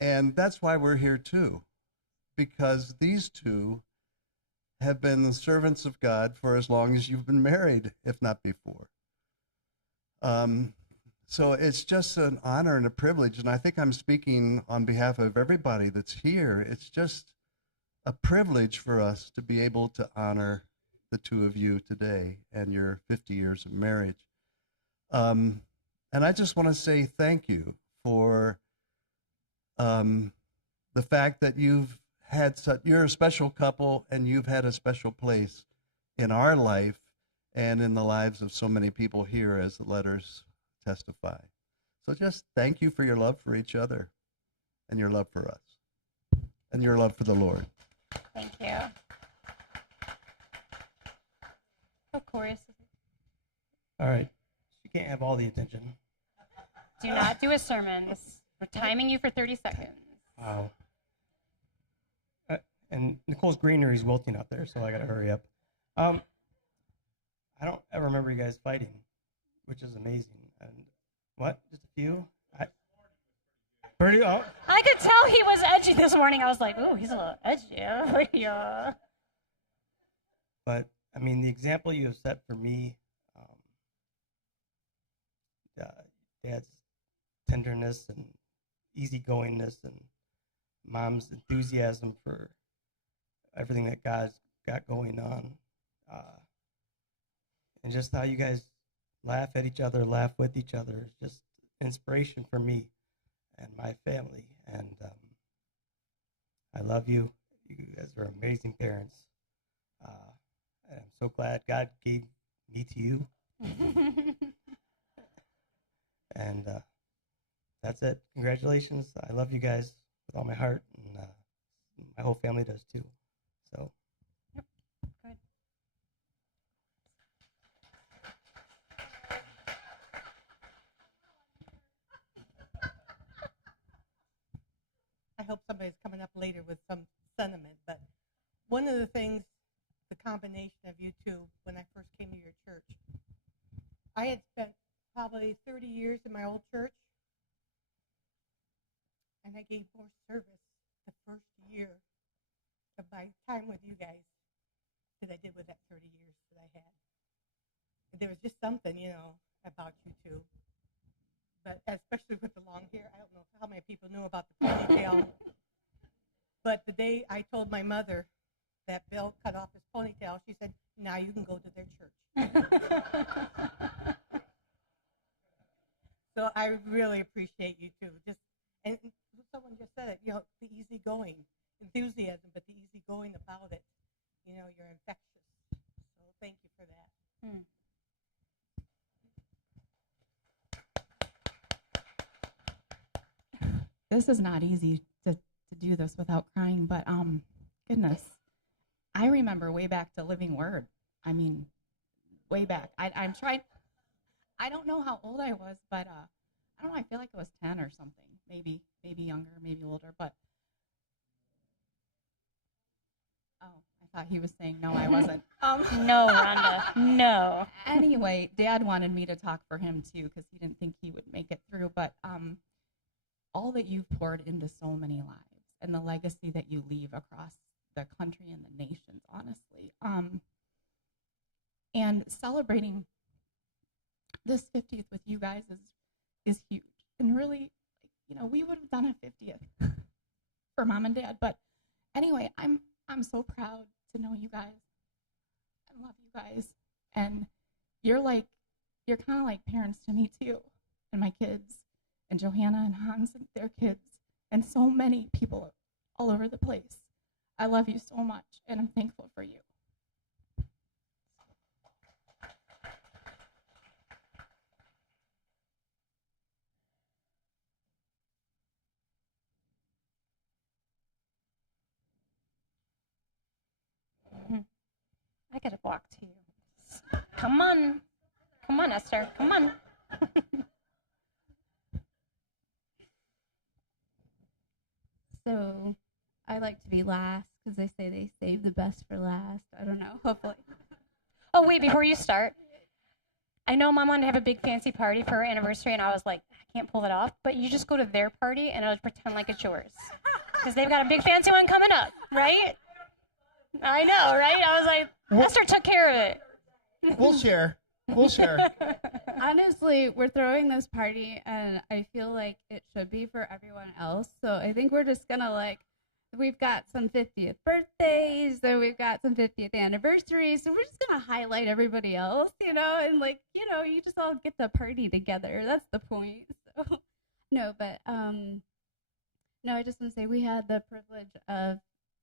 And that's why we're here too, because these two have been the servants of God for as long as you've been married, if not before. So it's just an honor and a privilege, and I think I'm speaking on behalf of everybody that's here. It's just a privilege for us to be able to honor the two of you today and your 50 years of marriage. And I just want to say thank you for the fact that you're a special couple and you've had a special place in our life and in the lives of so many people here, as the letters testify. So just thank you for your love for each other and your love for us and your love for the Lord. Thank you. Of course. All right. You can't have all the attention. Do not do a sermon. We're timing you for 30 seconds. Wow. And Nicole's greenery is wilting out there, so I gotta hurry up. I don't ever remember you guys fighting, which is amazing. And what? Just a few? Pretty. Oh. I could tell he was edgy this morning. I was like, ooh, he's a little edgy. Yeah. But I mean, the example you have set for me, Dad's tenderness and easygoingness, and Mom's enthusiasm for everything that God's got going on, and just how you guys laugh at each other, laugh with each other, is just inspiration for me and my family. And I love you. You guys are amazing parents. And I'm so glad God gave me to you. And that's it. Congratulations. I love you guys with all my heart, and my whole family does too. So. Yep. Good. I hope somebody's coming up later with some sentiment, but one of the things, the combination of you two, when I first came to your church, I had spent probably 30 years in my old church, and I gave more service the first year of my time with you guys than I did with that 30 years that I had. And there was just something, about you two. But especially with the long hair, I don't know how many people knew about the ponytail. But the day I told my mother that Bill cut off his ponytail, she said, now you can go to their church. So I really appreciate you too. And someone just said it, the easygoing, enthusiasm, but the easygoing about it. You're infectious. So thank you for that. Hmm. This is not easy to do this without crying, but goodness, I remember way back to Living Word. I mean, way back. I'm trying. I don't know how old I was, but I don't know. I feel like it was 10 or something, maybe younger, maybe older. But oh, I thought he was saying no, I wasn't. No, Rhonda, no. Anyway, Dad wanted me to talk for him too because he didn't think he would make it through, but all that you've poured into so many lives and the legacy that you leave across the country and the nations, honestly. And celebrating this 50th with you guys is huge. And really, we would have done a 50th for Mom and Dad. But anyway, I'm so proud to know you guys. I love you guys. And you're kind of like parents to me too, and my kids. And Johanna and Hans and their kids, and so many people all over the place. I love you so much, and I'm thankful for you. I gotta walk to you. Come on, Esther. Come on. So I like to be last because they say they save the best for last. I don't know. Hopefully. Oh, wait, before you start, I know Mom wanted to have a big fancy party for her anniversary, and I was like, I can't pull that off. But you just go to their party, and I'll pretend like it's yours. Because they've got a big fancy one coming up, right? I know, right? I was like, Esther took care of it. We'll share. We'll share. Honestly, we're throwing this party, and I feel like it should be for everyone else. So I think we're just going to we've got some 50th birthdays, and we've got some 50th anniversaries. So we're just going to highlight everybody else, and you just all get the party together. That's the point. So, no, but, no, I just want to say we had the privilege of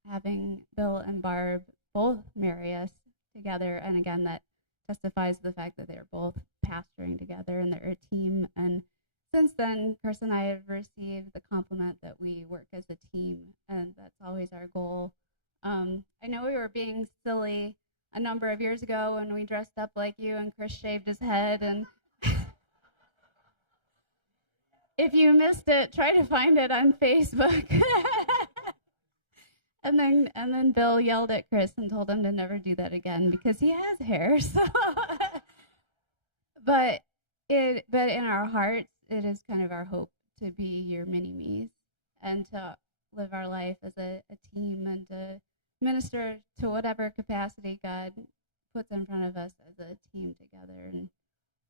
having Bill and Barb both marry us together. And again, that testifies to the fact that they're both pastoring together and they're a team. And since then, Chris and I have received the compliment that we work as a team, and that's always our goal. I know we were being silly a number of years ago when we dressed up like you and Chris shaved his head. And if you missed it, try to find it on Facebook. And then Bill yelled at Chris and told him to never do that again because he has hair. So, but in our hearts, it is kind of our hope to be your mini-me's and to live our life as a team and to minister to whatever capacity God puts in front of us as a team together. And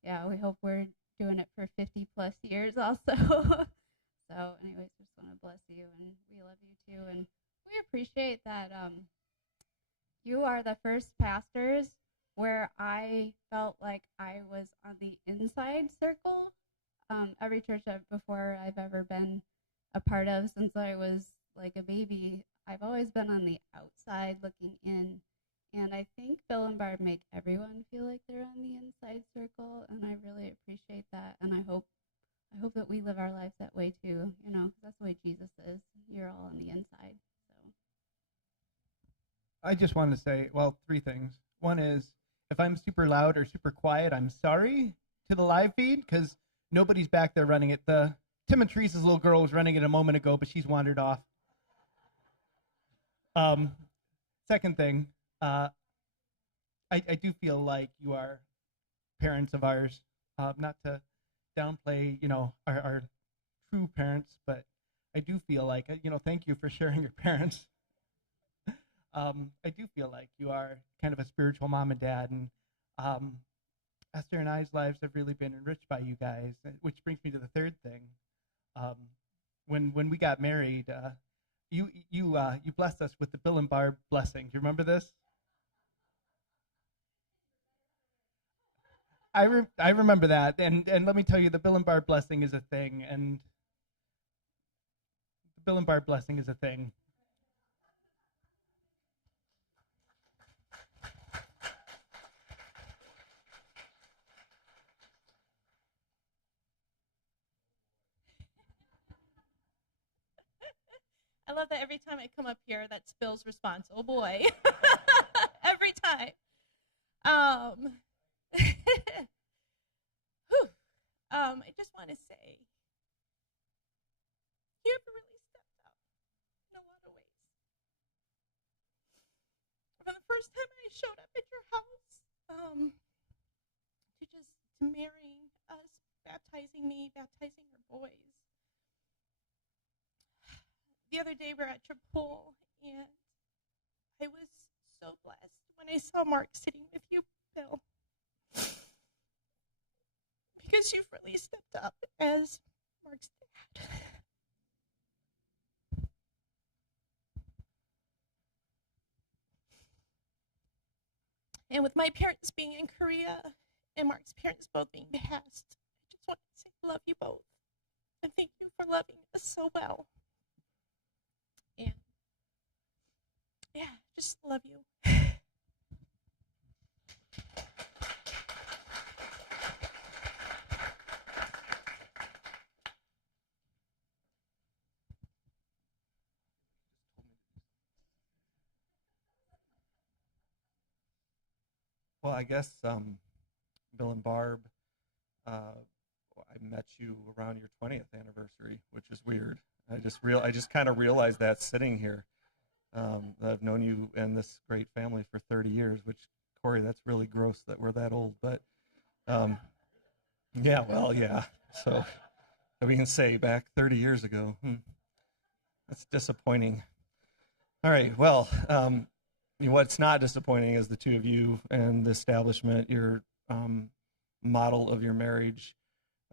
yeah, we hope we're doing it for 50 plus years also. So anyways, just want to bless you, and we love you too. And we appreciate that you are the first pastors where I felt like I was on the inside circle. Every church before I've ever been a part of since I was like a baby, I've always been on the outside looking in. And I think Bill and Barb make everyone feel like they're on the inside circle, and I really appreciate that. And I hope that we live our lives that way too, you know, 'cause that's the way Jesus is. You're all on the inside. So I just wanted to say, well, three things. One is, if I'm super loud or super quiet, I'm sorry to the live feed because nobody's back there running it. Tim and Teresa's little girl was running it a moment ago, but she's wandered off. Second thing, I do feel like you are parents of ours. Not to downplay, our true parents, but I do feel like, thank you for sharing your parents. I do feel like you are kind of a spiritual mom and dad, and Esther and I's lives have really been enriched by you guys, which brings me to the third thing. When we got married, you blessed us with the Bill and Barb blessing. Do you remember this? I remember that, and let me tell you, the Bill and Barb blessing is a thing, and the Bill and Barb blessing is a thing. I love that every time I come up here, that's Bill's response. Oh boy. Every time. I just want to say, you have really stepped up in a lot of ways. From the first time I showed up at your house, to marrying us, baptizing me, baptizing your boys. The other day we were at Chipotle, and I was so blessed when I saw Mark sitting with you, Bill. Because you've really stepped up as Mark's dad. And with my parents being in Korea and Mark's parents both being passed, I just want to say I love you both. And thank you for loving us so well. And yeah, just love you. Well, I guess Bill and Barb, I met you around your 20th anniversary, which is weird. I just kind of realized that sitting here. That I've known you and this great family for 30 years, which, Corey, that's really gross that we're that old. But yeah, well, yeah. So we can say back 30 years ago. That's disappointing. All right, well, what's not disappointing is the two of you and the establishment, your model of your marriage.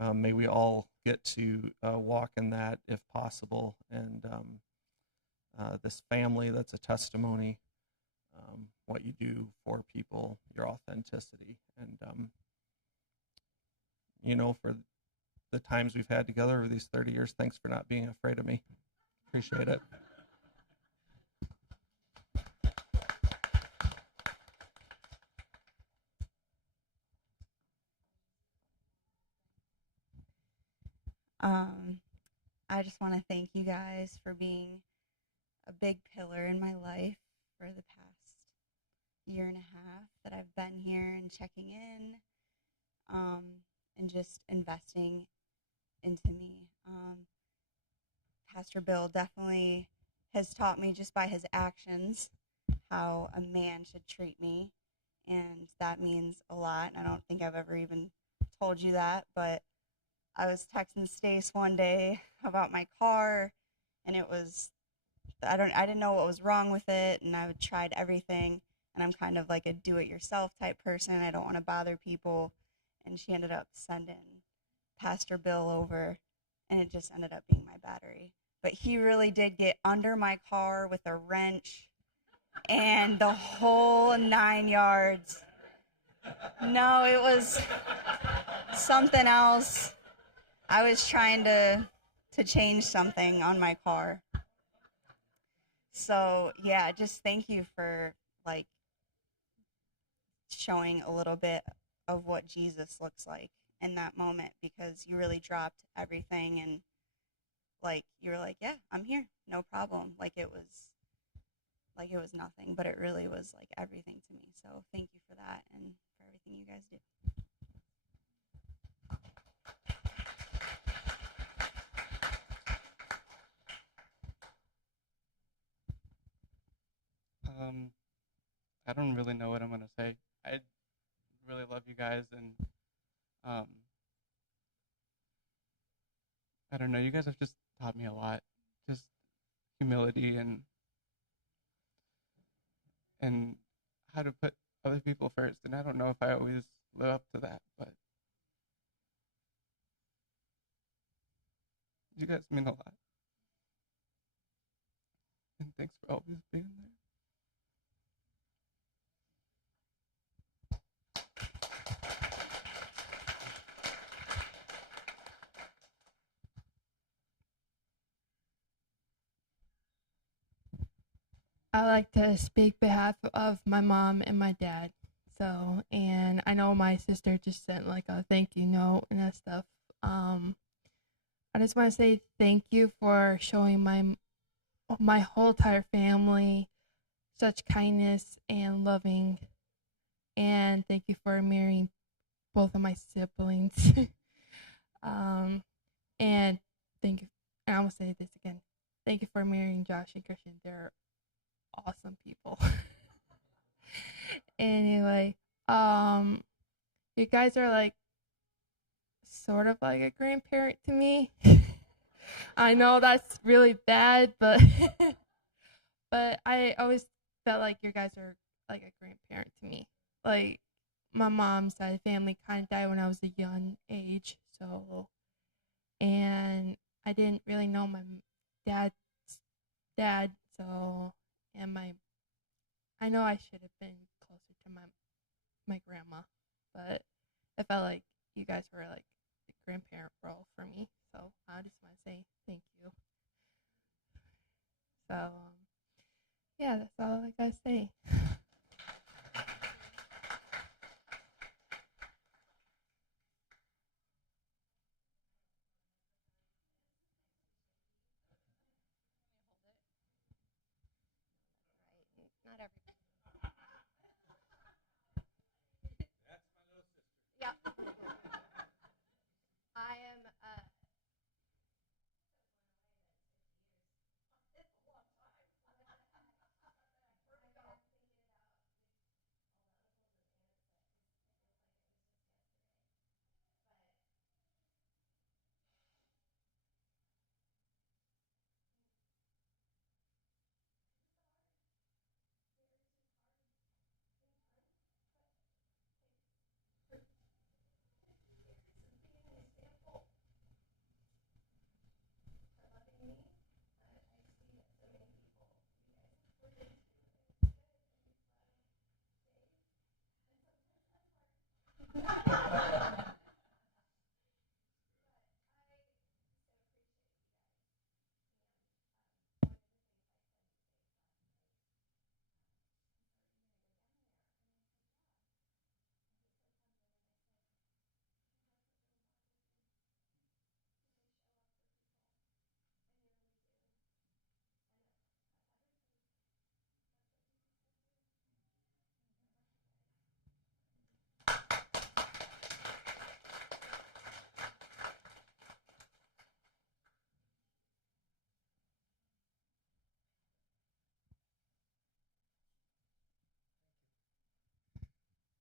May we all get to walk in that if possible. And this family that's a testimony, what you do for people, your authenticity. And, for the times we've had together over these 30 years, thanks for not being afraid of me. Appreciate it. I just want to thank you guys for being a big pillar in my life year and a half that I've been here and checking in, and just investing into me. Pastor Bill definitely has taught me just by his actions how a man should treat me, and that means a lot. And I don't think I've ever even told you that, but I was texting Stace one day about my car, and it was I didn't know what was wrong with it, and I tried everything, and I'm kind of like a do-it-yourself type person. I don't want to bother people, and she ended up sending Pastor Bill over, and it just ended up being my battery. But he really did get under my car with a wrench and the whole 9 yards. No, it was something else. I was trying to change something on my car. So yeah, just thank you for like showing a little bit of what Jesus looks like in that moment, because you really dropped everything and like you were like, yeah, I'm here, no problem. Like it was nothing, but it really was like everything to me. So thank you for that and for everything you guys do. I don't really know what I'm gonna say. I really love you guys, and I don't know. You guys have just taught me a lot, just humility and how to put other people first. And I don't know if I always live up to that, but you guys mean a lot. And thanks for always being there. I like to speak behalf of my mom and my dad. So, and I know my sister just sent like a thank you note and that stuff. I just want to say thank you for showing my whole entire family such kindness and loving, and thank you for marrying both of my siblings. And thank you. And I will say this again. Thank you for marrying Josh and Christian. They're awesome people. Anyway, you guys are like sort of like a grandparent to me. I know that's really bad, but but I always felt like you guys are like a grandparent to me. Like my mom's side of the family kind of died when I was a young age, so and I didn't really know my dad's dad, so and I know I should have been closer to my grandma, but I felt like you guys were like the grandparent role for me, so I just want to say thank you. So yeah, that's all I gotta say. Not everybody. That's my little sister. Yeah. I am.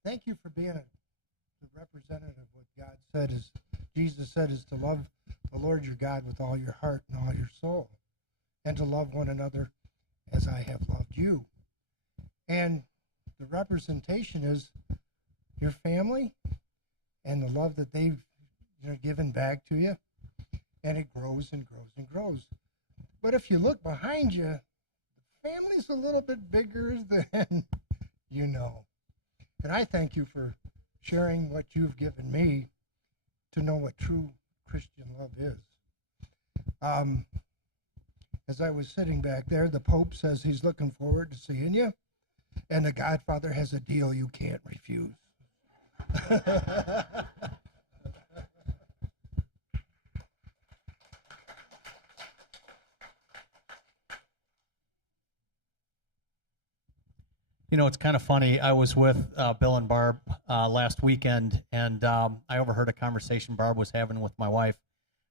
thank you for being the representative of what God said is, Jesus said is to love the Lord your God with all your heart and all your soul, and to love one another as I have loved you. And the representation is your family and the love that they've given back to you, and it grows and grows and grows. But if you look behind you, the family's a little bit bigger than you know. And I thank you for sharing what you've given me to know what true Christian love is. As I was sitting back there, the Pope says he's looking forward to seeing you, and the Godfather has a deal you can't refuse. You know, it's kind of funny. I was with Bill and Barb last weekend, and I overheard a conversation Barb was having with my wife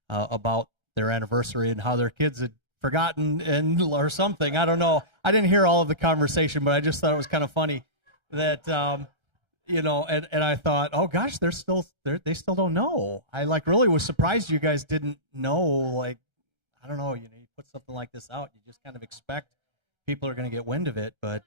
about their anniversary and how their kids had forgotten or something. I don't know. I didn't hear all of the conversation, but I just thought it was kind of funny that, you know, and I thought, oh gosh, they still don't know. I really was surprised you guys didn't know. I don't know. You put something like this out, you just kind of expect people are going to get wind of it, but.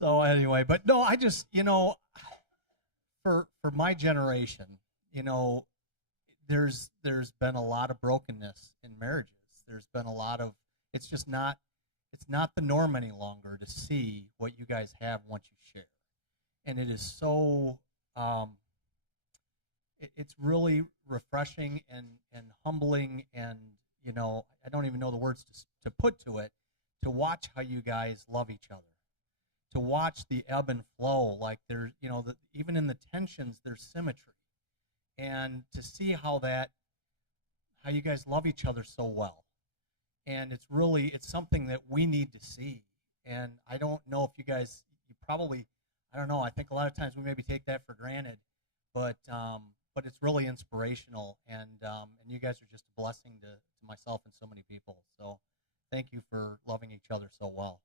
So anyway, but no, I just, for my generation, there's been a lot of brokenness in marriages. There's been a lot of, it's not the norm any longer to see what you guys have once you share. And it is so, it's really refreshing and humbling, and I don't even know the words to put to it, to watch how you guys love each other, to watch the ebb and flow, like there's even in the tensions there's symmetry, and to see how you guys love each other so well. And it's something that we need to see. And I don't know if you probably, I don't know, I think a lot of times we maybe take that for granted, but it's really inspirational, and you guys are just a blessing to myself and so many people. So thank you for loving each other so well.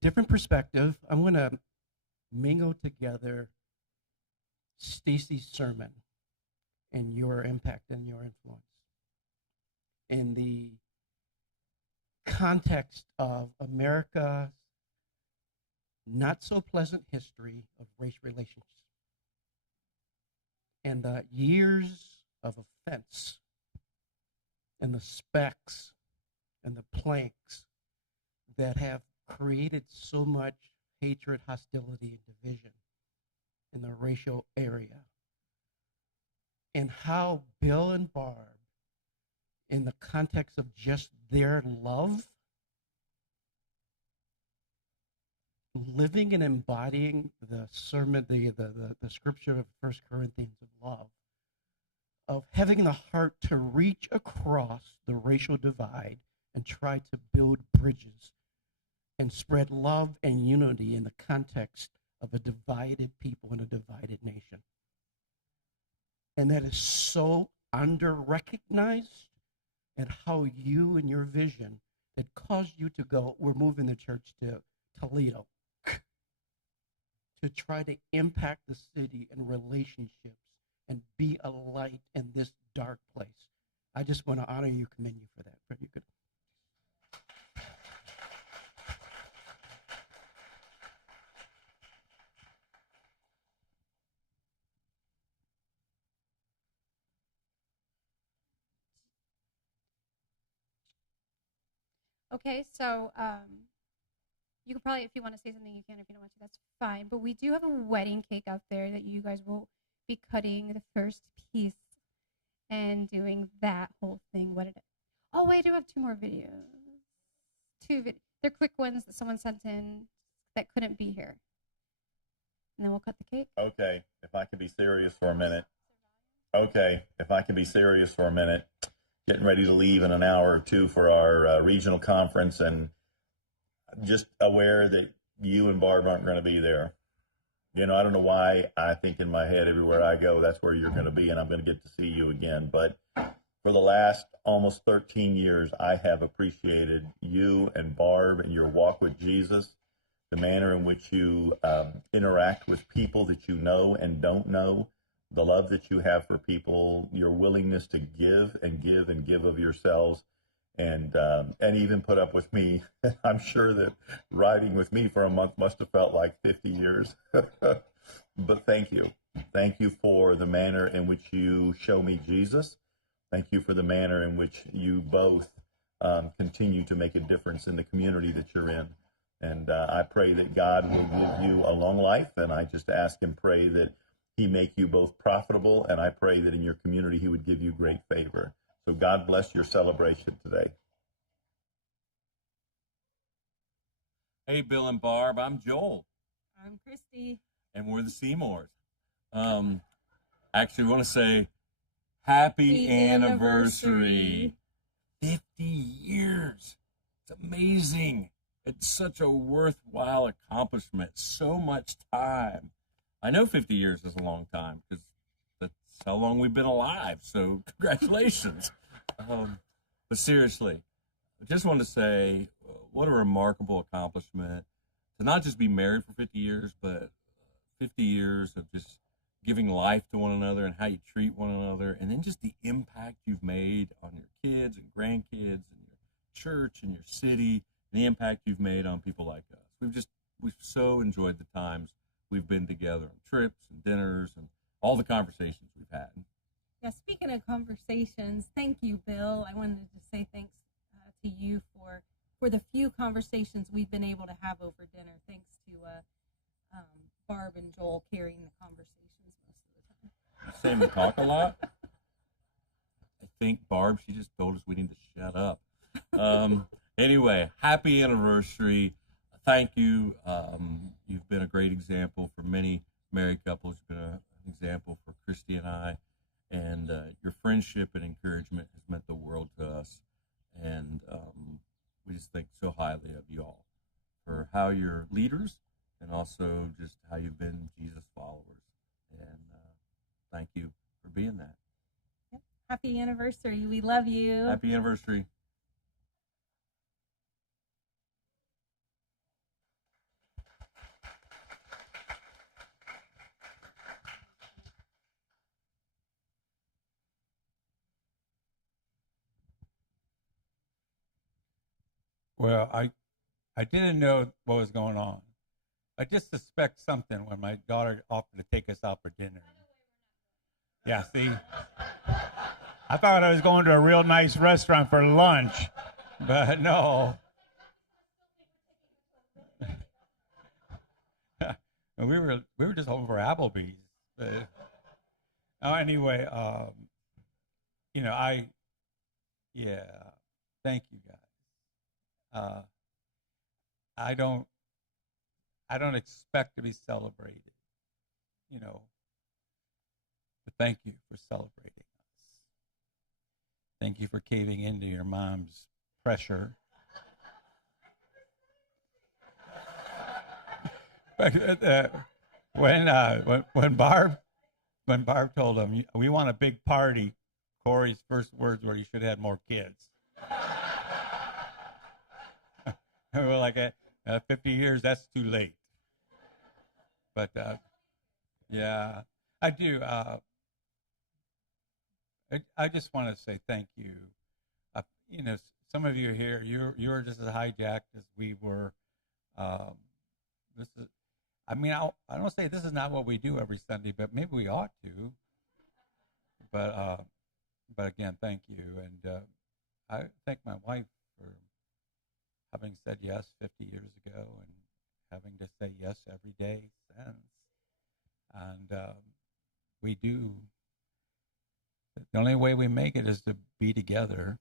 Different perspective. I'm going to mingle together Stacy's sermon and your impact and your influence in the context of America's not so pleasant history of race relations and the years of offense and the specks and the planks that have created so much hatred, hostility, and division in the racial area. And how Bill and Barb, in the context of just their love, living and embodying the sermon, the scripture of 1 Corinthians of love, of having the heart to reach across the racial divide and try to build bridges and spread love and unity in the context of a divided people and a divided nation. And that is so under-recognized, and how you and your vision that caused you to go, we're moving the church to Toledo, to try to impact the city and relationships and be a light in this dark place. I just want to honor you, commend you for that. You could. Okay, so you can probably, if you want to say something, you can. If you don't want to, that's fine. But we do have a wedding cake out there that you guys will be cutting the first piece and doing that whole thing. What did it? Oh, wait, I do have two more videos. They're quick ones that someone sent in that couldn't be here. And then we'll cut the cake. Okay, if I can be serious for a minute. Okay, if I can be serious for a minute. Getting ready to leave in an hour or two for our regional conference, and just aware that you and Barb aren't going to be there. You know, I don't know why I think in my head everywhere I go, that's where you're going to be, and I'm going to get to see you again. But for the last almost 13 years, I have appreciated you and Barb and your walk with Jesus, the manner in which you interact with people that you know and don't know, the love that you have for people, your willingness to give and give and give of yourselves, and even put up with me. I'm sure that riding with me for a month must have felt like 50 years. But thank you. Thank you for the manner in which you show me Jesus. Thank you for the manner in which you both continue to make a difference in the community that you're in. And I pray that God will give you a long life, and I just ask and pray that he make you both profitable, and I pray that in your community he would give you great favor. So God bless your celebration today. Hey, Bill and Barb, I'm Joel, I'm Christy. and we're the Seymours. Actually, we want to say happy anniversary. 50 years. It's amazing. It's such a worthwhile accomplishment. So much time. I know 50 years is a long time because that's how long we've been alive. So congratulations. But seriously, I just want to say what a remarkable accomplishment to not just be married for 50 years, but 50 years of just giving life to one another and how you treat one another, and then just the impact you've made on your kids and grandkids and your church and your city, and the impact you've made on people like us. We've so enjoyed the times we've been together on trips and dinners and all the conversations we've had. Yeah, speaking of conversations, thank you, Bill. I wanted to say thanks to you for the few conversations we've been able to have over dinner. Thanks to Barb and Joel carrying the conversations most of the time. You saying we talk a lot? I think, Barb, she just told us we need to shut up. Anyway, happy anniversary. Thank you. You've been a great example for many married couples. You've been an example for Christy and I. And your friendship and encouragement has meant the world to us. And we just think so highly of you all for how you're leaders and also just how you've been Jesus followers. And thank you for being that. Happy anniversary. We love you. Happy anniversary. Well, I didn't know what was going on. I just suspect something when my daughter offered to take us out for dinner. Yeah, see? I thought I was going to a real nice restaurant for lunch, but no. we were just home for Applebee's. Anyway, thank you guys. I don't expect to be celebrated, but thank you for celebrating us. Thank you for caving into your mom's pressure. When Barb told him, we want a big party, Corey's first words were, you should have more kids. And we're like, 50 years, that's too late. But, yeah, I do. I just want to say thank you. Some of you are here, you're just as hijacked as we were. I don't say this is not what we do every Sunday, but maybe we ought to. But again, thank you. And I thank my wife for having said yes 50 years ago and having to say yes every day since. And we do. The only way we make it is to be together.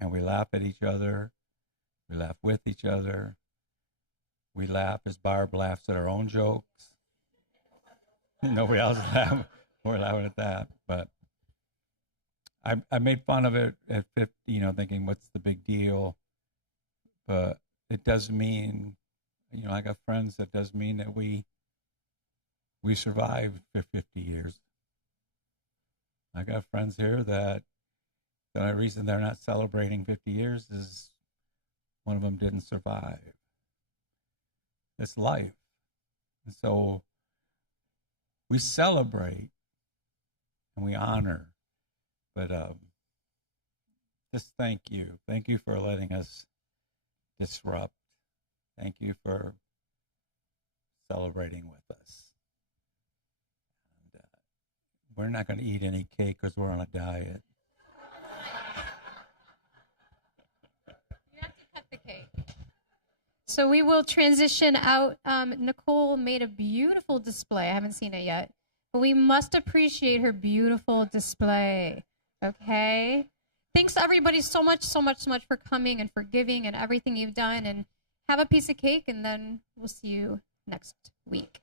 And we laugh at each other. We laugh with each other. We laugh as Barb laughs at our own jokes. Nobody else laughs. We're laughing at that. But I made fun of it at 50, thinking, what's the big deal? But it does mean, I got friends that does mean that we survived for 50 years. I got friends here that the only reason they're not celebrating 50 years is one of them didn't survive. It's life. And so we celebrate and we honor, but just thank you. Thank you for letting us disrupt. Thank you for celebrating with us. And, we're not going to eat any cake because we're on a diet. You have to cut the cake. So we will transition out. Nicole made a beautiful display. I haven't seen it yet. But we must appreciate her beautiful display. Okay? Thanks everybody so much for coming and for giving and everything you've done. And have a piece of cake, and then we'll see you next week.